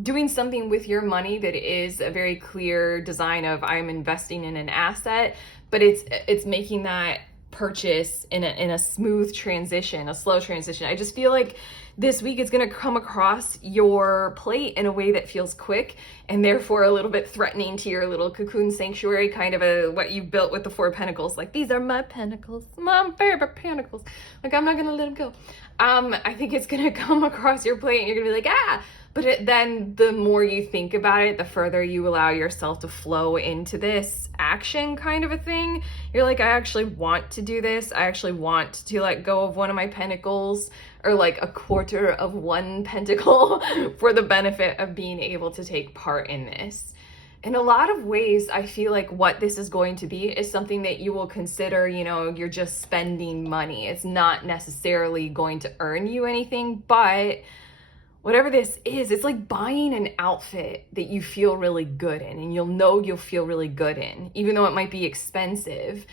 Doing something with your money that is a very clear design of I'm investing in an asset, but it's making that purchase in a smooth transition, a slow transition. I just feel like this week it's going to come across your plate in a way that feels quick and therefore a little bit threatening to your little cocoon sanctuary, kind of what you've built with the Four of Pentacles. Like, these are my pentacles, my favorite pentacles. Like, I'm not going to let them go. I think it's going to come across your plate and you're going to be like, ah, but then the more you think about it, the further you allow yourself to flow into this action kind of a thing. You're like, I actually want to do this. I actually want to let go of one of my pentacles, or like a quarter of one pentacle for the benefit of being able to take part in this. In a lot of ways, I feel like what this is going to be is something that you will consider, you know, you're just spending money. It's not necessarily going to earn you anything, but whatever this is, it's like buying an outfit that you feel really good in, and you'll feel really good in, even though it might be expensive.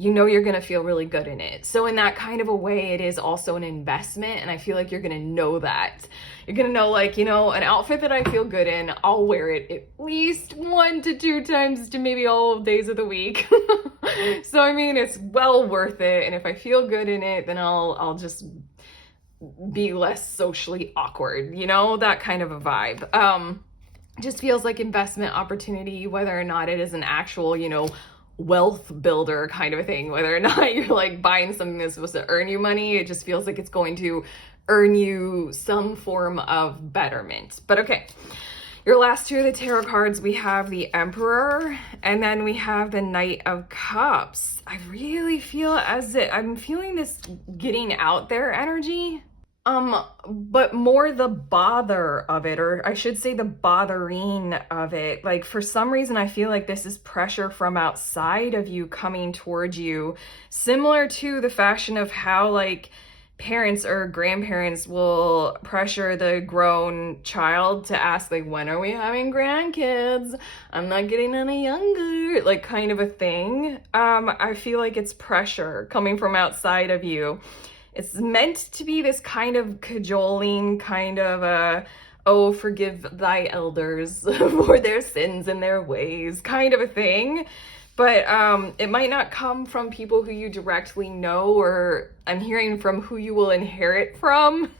You know you're going to feel really good in it. So in that kind of a way, it is also an investment, and I feel like you're going to know that. You're going to know, like, you know, an outfit that I feel good in, I'll wear it at least 1 to 2 times to maybe all days of the week. So I mean, it's well worth it, and if I feel good in it, then I'll just be less socially awkward, you know, that kind of a vibe. Just feels like investment opportunity, whether or not it is an actual, you know, wealth builder kind of a thing, whether or not you're like buying something that's supposed to earn you money. It just feels like it's going to earn you some form of betterment. But okay, your last two of the tarot cards, we have the Emperor and then we have the Knight of Cups. I really feel I'm feeling this getting out there energy. But more the bother of it, or I should say the bothering of it. Like, for some reason, I feel like this is pressure from outside of you coming towards you, similar to the fashion of how, like, parents or grandparents will pressure the grown child to ask, like, when are we having grandkids? I'm not getting any younger, like, kind of a thing. I feel like it's pressure coming from outside of you. It's meant to be this kind of cajoling, kind of oh, forgive thy elders for their sins and their ways kind of a thing. But it might not come from people who you directly know, or I'm hearing from who you will inherit from.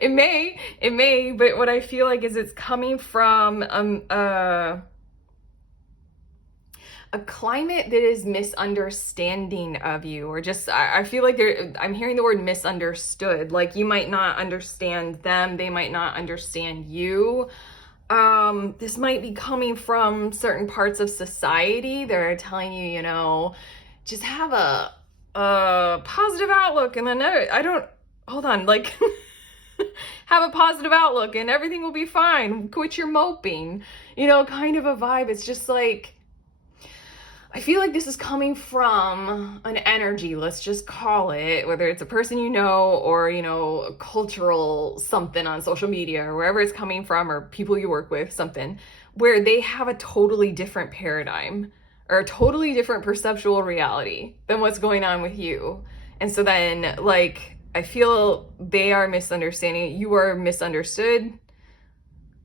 It may, but what I feel like is it's coming from a climate that is misunderstanding of you, or just, I feel like I'm hearing the word misunderstood. Like, you might not understand them, they might not understand you. This might be coming from certain parts of society that are telling you, you know, just have a positive outlook, and then like have a positive outlook and everything will be fine. Quit your moping, you know, kind of a vibe. It's just like, I feel like this is coming from an energy, let's just call it, whether it's a person you know, or, you know, a cultural something on social media, or wherever it's coming from, or people you work with, something, where they have a totally different paradigm or a totally different perceptual reality than what's going on with you. And so then, like, I feel they are misunderstanding, you are misunderstood.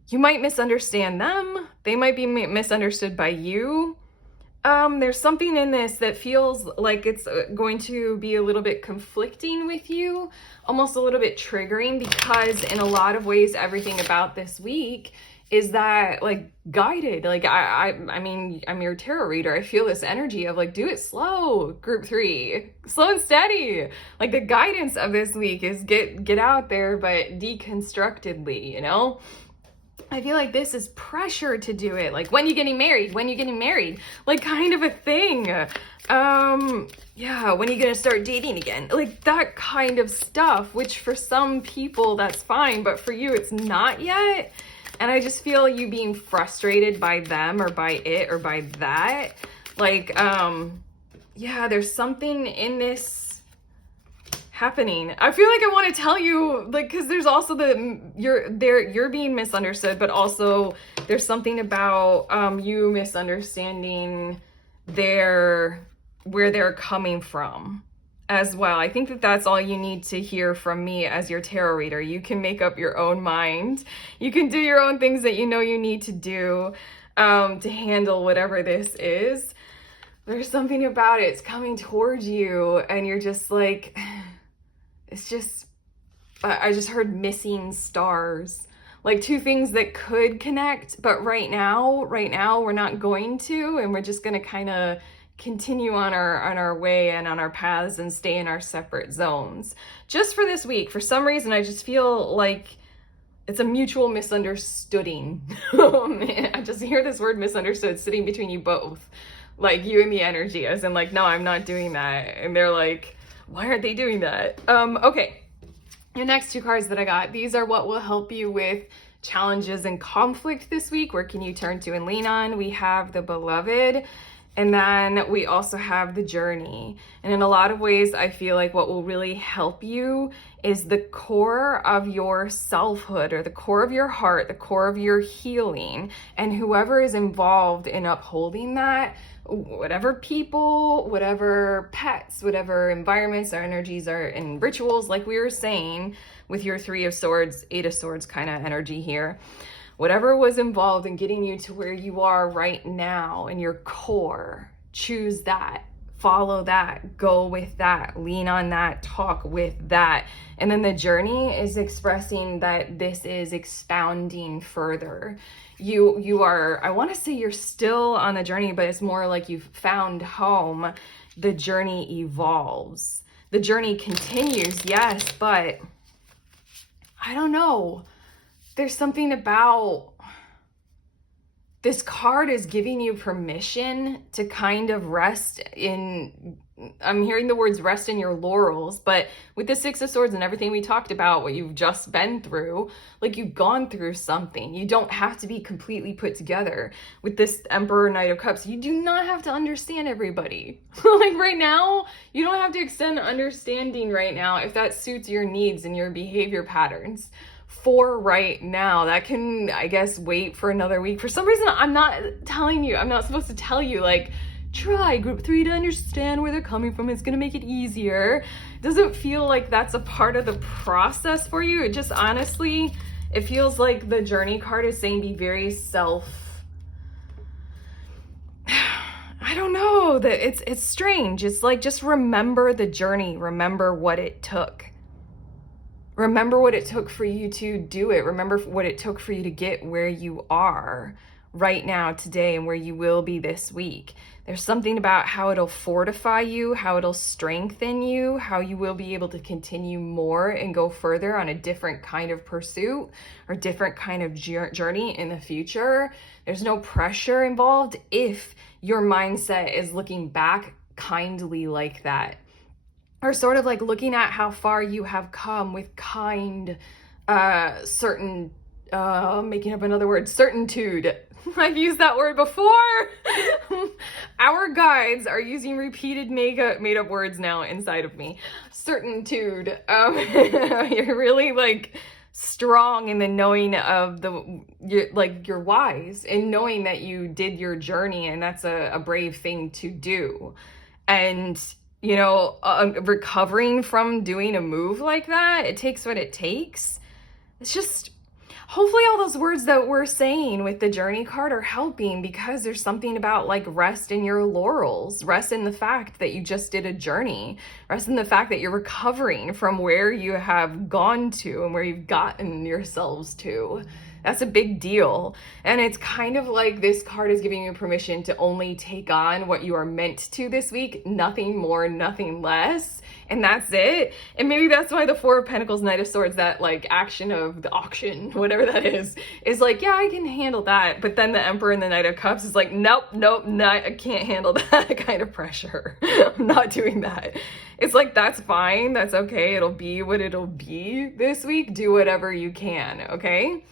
You might misunderstand them. They might be misunderstood by you. There's something in this that feels like it's going to be a little bit conflicting with you, almost a little bit triggering, because in a lot of ways, everything about this week is that, like, guided. Like, I mean, I'm your tarot reader. I feel this energy of, like, do it slow, group 3, slow and steady. Like, the guidance of this week is get out there, but deconstructedly, you know? I feel like this is pressure to do it. Like, when you getting married? When you getting married? Like, kind of a thing. Yeah, when are you gonna start dating again? Like, that kind of stuff, which for some people that's fine, but for you it's not yet. And I just feel you being frustrated by them or by it or by that. Like, yeah, there's something in this happening. I feel like I want to tell you, like, because there's also you're being misunderstood, but also there's something about you misunderstanding where they're coming from as well. I think that that's all you need to hear from me as your tarot reader. You can make up your own mind. You can do your own things that you know you need to do to handle whatever this is. There's something about it. It's coming towards you and you're just like, it's just, I just heard missing stars. Like, two things that could connect, but right now we're not going to, and we're just gonna kind of continue on our way and on our paths and stay in our separate zones. Just for this week, for some reason, I just feel like it's a mutual misunderstanding. I just hear this word misunderstood sitting between you both. Like, you and the energy, as in like, no, I'm not doing that. And they're like, why aren't they doing that? Okay, your next two cards that I got, these are what will help you with challenges and conflict this week. Where can you turn to and lean on? We have the Beloved, and then we also have the Journey. And in a lot of ways, I feel like what will really help you is the core of your selfhood, or the core of your heart, the core of your healing, and whoever is involved in upholding that, whatever people, whatever pets, whatever environments or energies are in rituals, like we were saying with your Three of Swords, Eight of Swords kind of energy here, whatever was involved in getting you to where you are right now in your core, choose that, follow that, go with that, lean on that, talk with that. And then the Journey is expressing that this is expounding further. You are, I want to say you're still on the journey, but it's more like you've found home. The journey evolves. The journey continues, yes, but I don't know. There's something about this card is giving you permission to kind of rest in, I'm hearing the words rest in your laurels, but with the Six of Swords and everything we talked about, what you've just been through, like, you've gone through something. You don't have to be completely put together. With this Emperor, Knight of Cups, you do not have to understand everybody. Like, right now, you don't have to extend understanding right now if that suits your needs and your behavior patterns. For right now, that can, I guess, wait for another week. For some reason, I'm not supposed to tell you, like, try group 3 to understand where they're coming from. It's gonna make it easier. It doesn't feel like that's a part of the process for you. It just, honestly, it feels like the Journey card is saying be very I don't know, that it's strange. It's like, just remember the journey. Remember what it took. Remember what it took for you to do it. Remember what it took for you to get where you are right now, today, and where you will be this week. There's something about how it'll fortify you, how it'll strengthen you, how you will be able to continue more and go further on a different kind of pursuit or different kind of journey in the future. There's no pressure involved if your mindset is looking back kindly like that. Or sort of like looking at how far you have come with kind, certain, making up another word, certitude. I've used that word before. Our guides are using repeated made up words now inside of me. Certitude. You're really like strong in the knowing of you're wise in knowing that you did your journey, and that's a brave thing to do. And you know, recovering from doing a move like that, it takes what it takes. It's just, hopefully all those words that we're saying with the Journey card are helping, because there's something about like rest in your laurels, rest in the fact that you just did a journey, rest in the fact that you're recovering from where you have gone to and where you've gotten yourselves to. That's a big deal. And it's kind of like this card is giving you permission to only take on what you are meant to this week, nothing more, nothing less. And that's it. And maybe that's why the Four of Pentacles, Knight of Swords, that like action of the auction, whatever that is like, yeah, I can handle that. But then the Emperor and the Knight of Cups is like, nope, I can't handle that kind of pressure. I'm not doing that. It's like, that's fine. That's okay. It'll be what it'll be this week. Do whatever you can. Okay.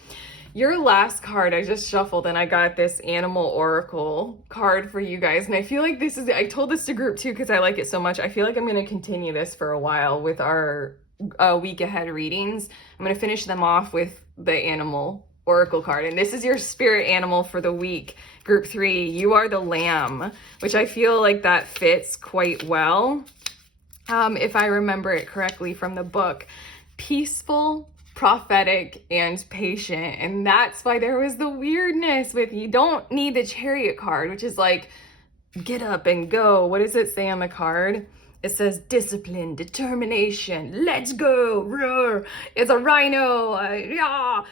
Your last card, I just shuffled and I got this Animal Oracle card for you guys. And I feel like this is, I told this to group too because I like it so much. I feel like I'm going to continue this for a while with our week ahead readings. I'm going to finish them off with the Animal Oracle card. And this is your spirit animal for the week, group 3. You are the lamb, which I feel like that fits quite well. If I remember it correctly from the book. Peaceful, prophetic, and patient. And that's why there was the weirdness with, you don't need the Chariot card, which is like, get up and go. What does it say on the card? It says discipline, determination, let's go, roar. It's a rhino, yeah.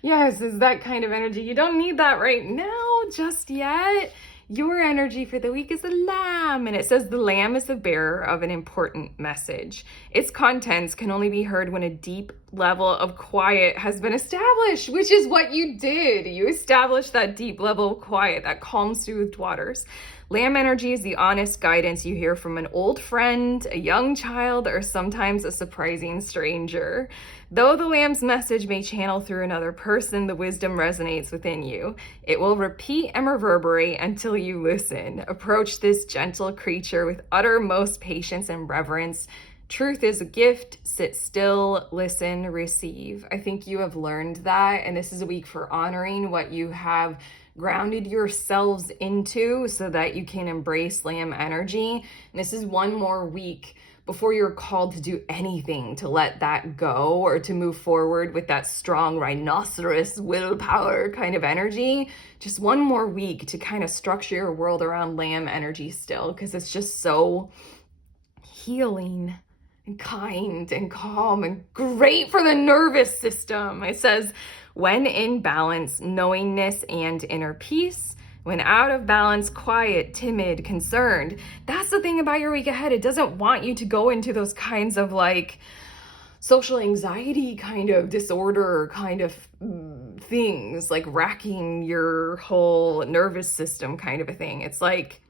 Yes, it's that kind of energy. You don't need that right now, just yet. Your energy for the week is the lamb, and it says the lamb is the bearer of an important message. Its contents can only be heard when a deep level of quiet has been established, which is what you did. You established that deep level of quiet, that calm, soothed waters. Lamb energy is the honest guidance you hear from an old friend, a young child, or sometimes a surprising stranger. Though the lamb's message may channel through another person, the wisdom resonates within you. It will repeat and reverberate until you listen. Approach this gentle creature with uttermost patience and reverence. Truth is a gift. Sit still, listen, receive. I think you have learned that, and this is a week for honoring what you have grounded yourselves into so that you can embrace lamb energy. And this is one more week before you're called to do anything to let that go or to move forward with that strong rhinoceros willpower kind of energy. Just one more week to kind of structure your world around lamb energy still, because it's just so healing and kind and calm and great for the nervous system. It says, when in balance, knowingness and inner peace. When out of balance, quiet, timid, concerned. That's the thing about your week ahead. It doesn't want you to go into those kinds of like social anxiety kind of disorder kind of things, like racking your whole nervous system kind of a thing. It's like,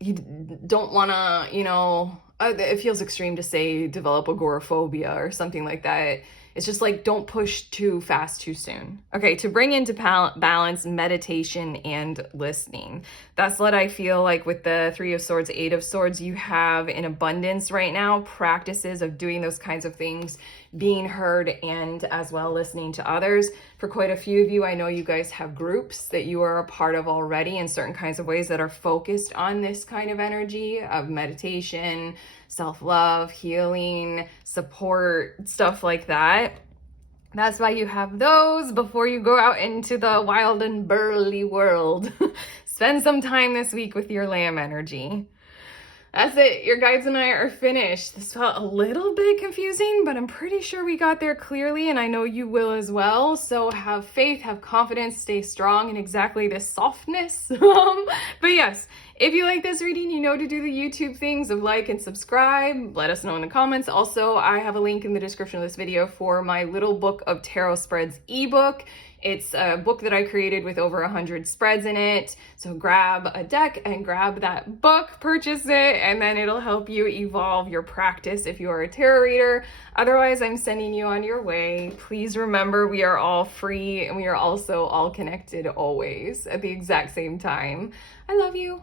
you don't want to, it feels extreme to say develop agoraphobia or something like that. It's just like, don't push too fast too soon. Okay, to bring into balance, meditation and listening. That's what I feel like with the 3 of Swords, 8 of Swords, you have in abundance right now, practices of doing those kinds of things, being heard and as well listening to others. For quite a few of you, I know you guys have groups that you are a part of already in certain kinds of ways that are focused on this kind of energy of meditation, self-love, healing, support, stuff like that. That's why you have those before you go out into the wild and burly world. Spend some time this week with your lamb energy. That's it. Your guides and I are finished. This felt a little bit confusing, but I'm pretty sure we got there clearly, and I know you will as well. So have faith, have confidence, stay strong in exactly this softness. But yes, if you like this reading, you know to do the YouTube things of like and subscribe. Let us know in the comments. Also, I have a link in the description of this video for my Little Book of Tarot Spreads ebook. It's a book that I created with over 100 spreads in it. So grab a deck and grab that book, purchase it, and then it'll help you evolve your practice if you are a tarot reader. Otherwise, I'm sending you on your way. Please remember, we are all free and we are also all connected always at the exact same time. I love you.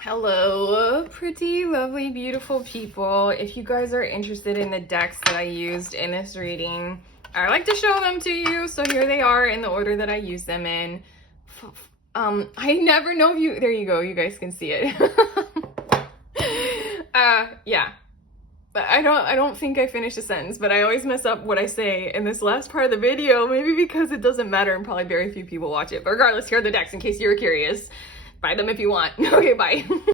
Hello, pretty, lovely, beautiful people. If you guys are interested in the decks that I used in this reading, I like to show them to you. So here they are in the order that I use them in. I never know if you, there you go, you guys can see it. Yeah. But I don't think I finished a sentence, but I always mess up what I say in this last part of the video, maybe because it doesn't matter and probably very few people watch it. But regardless, here are the decks in case you were curious. Buy them if you want. Okay, bye.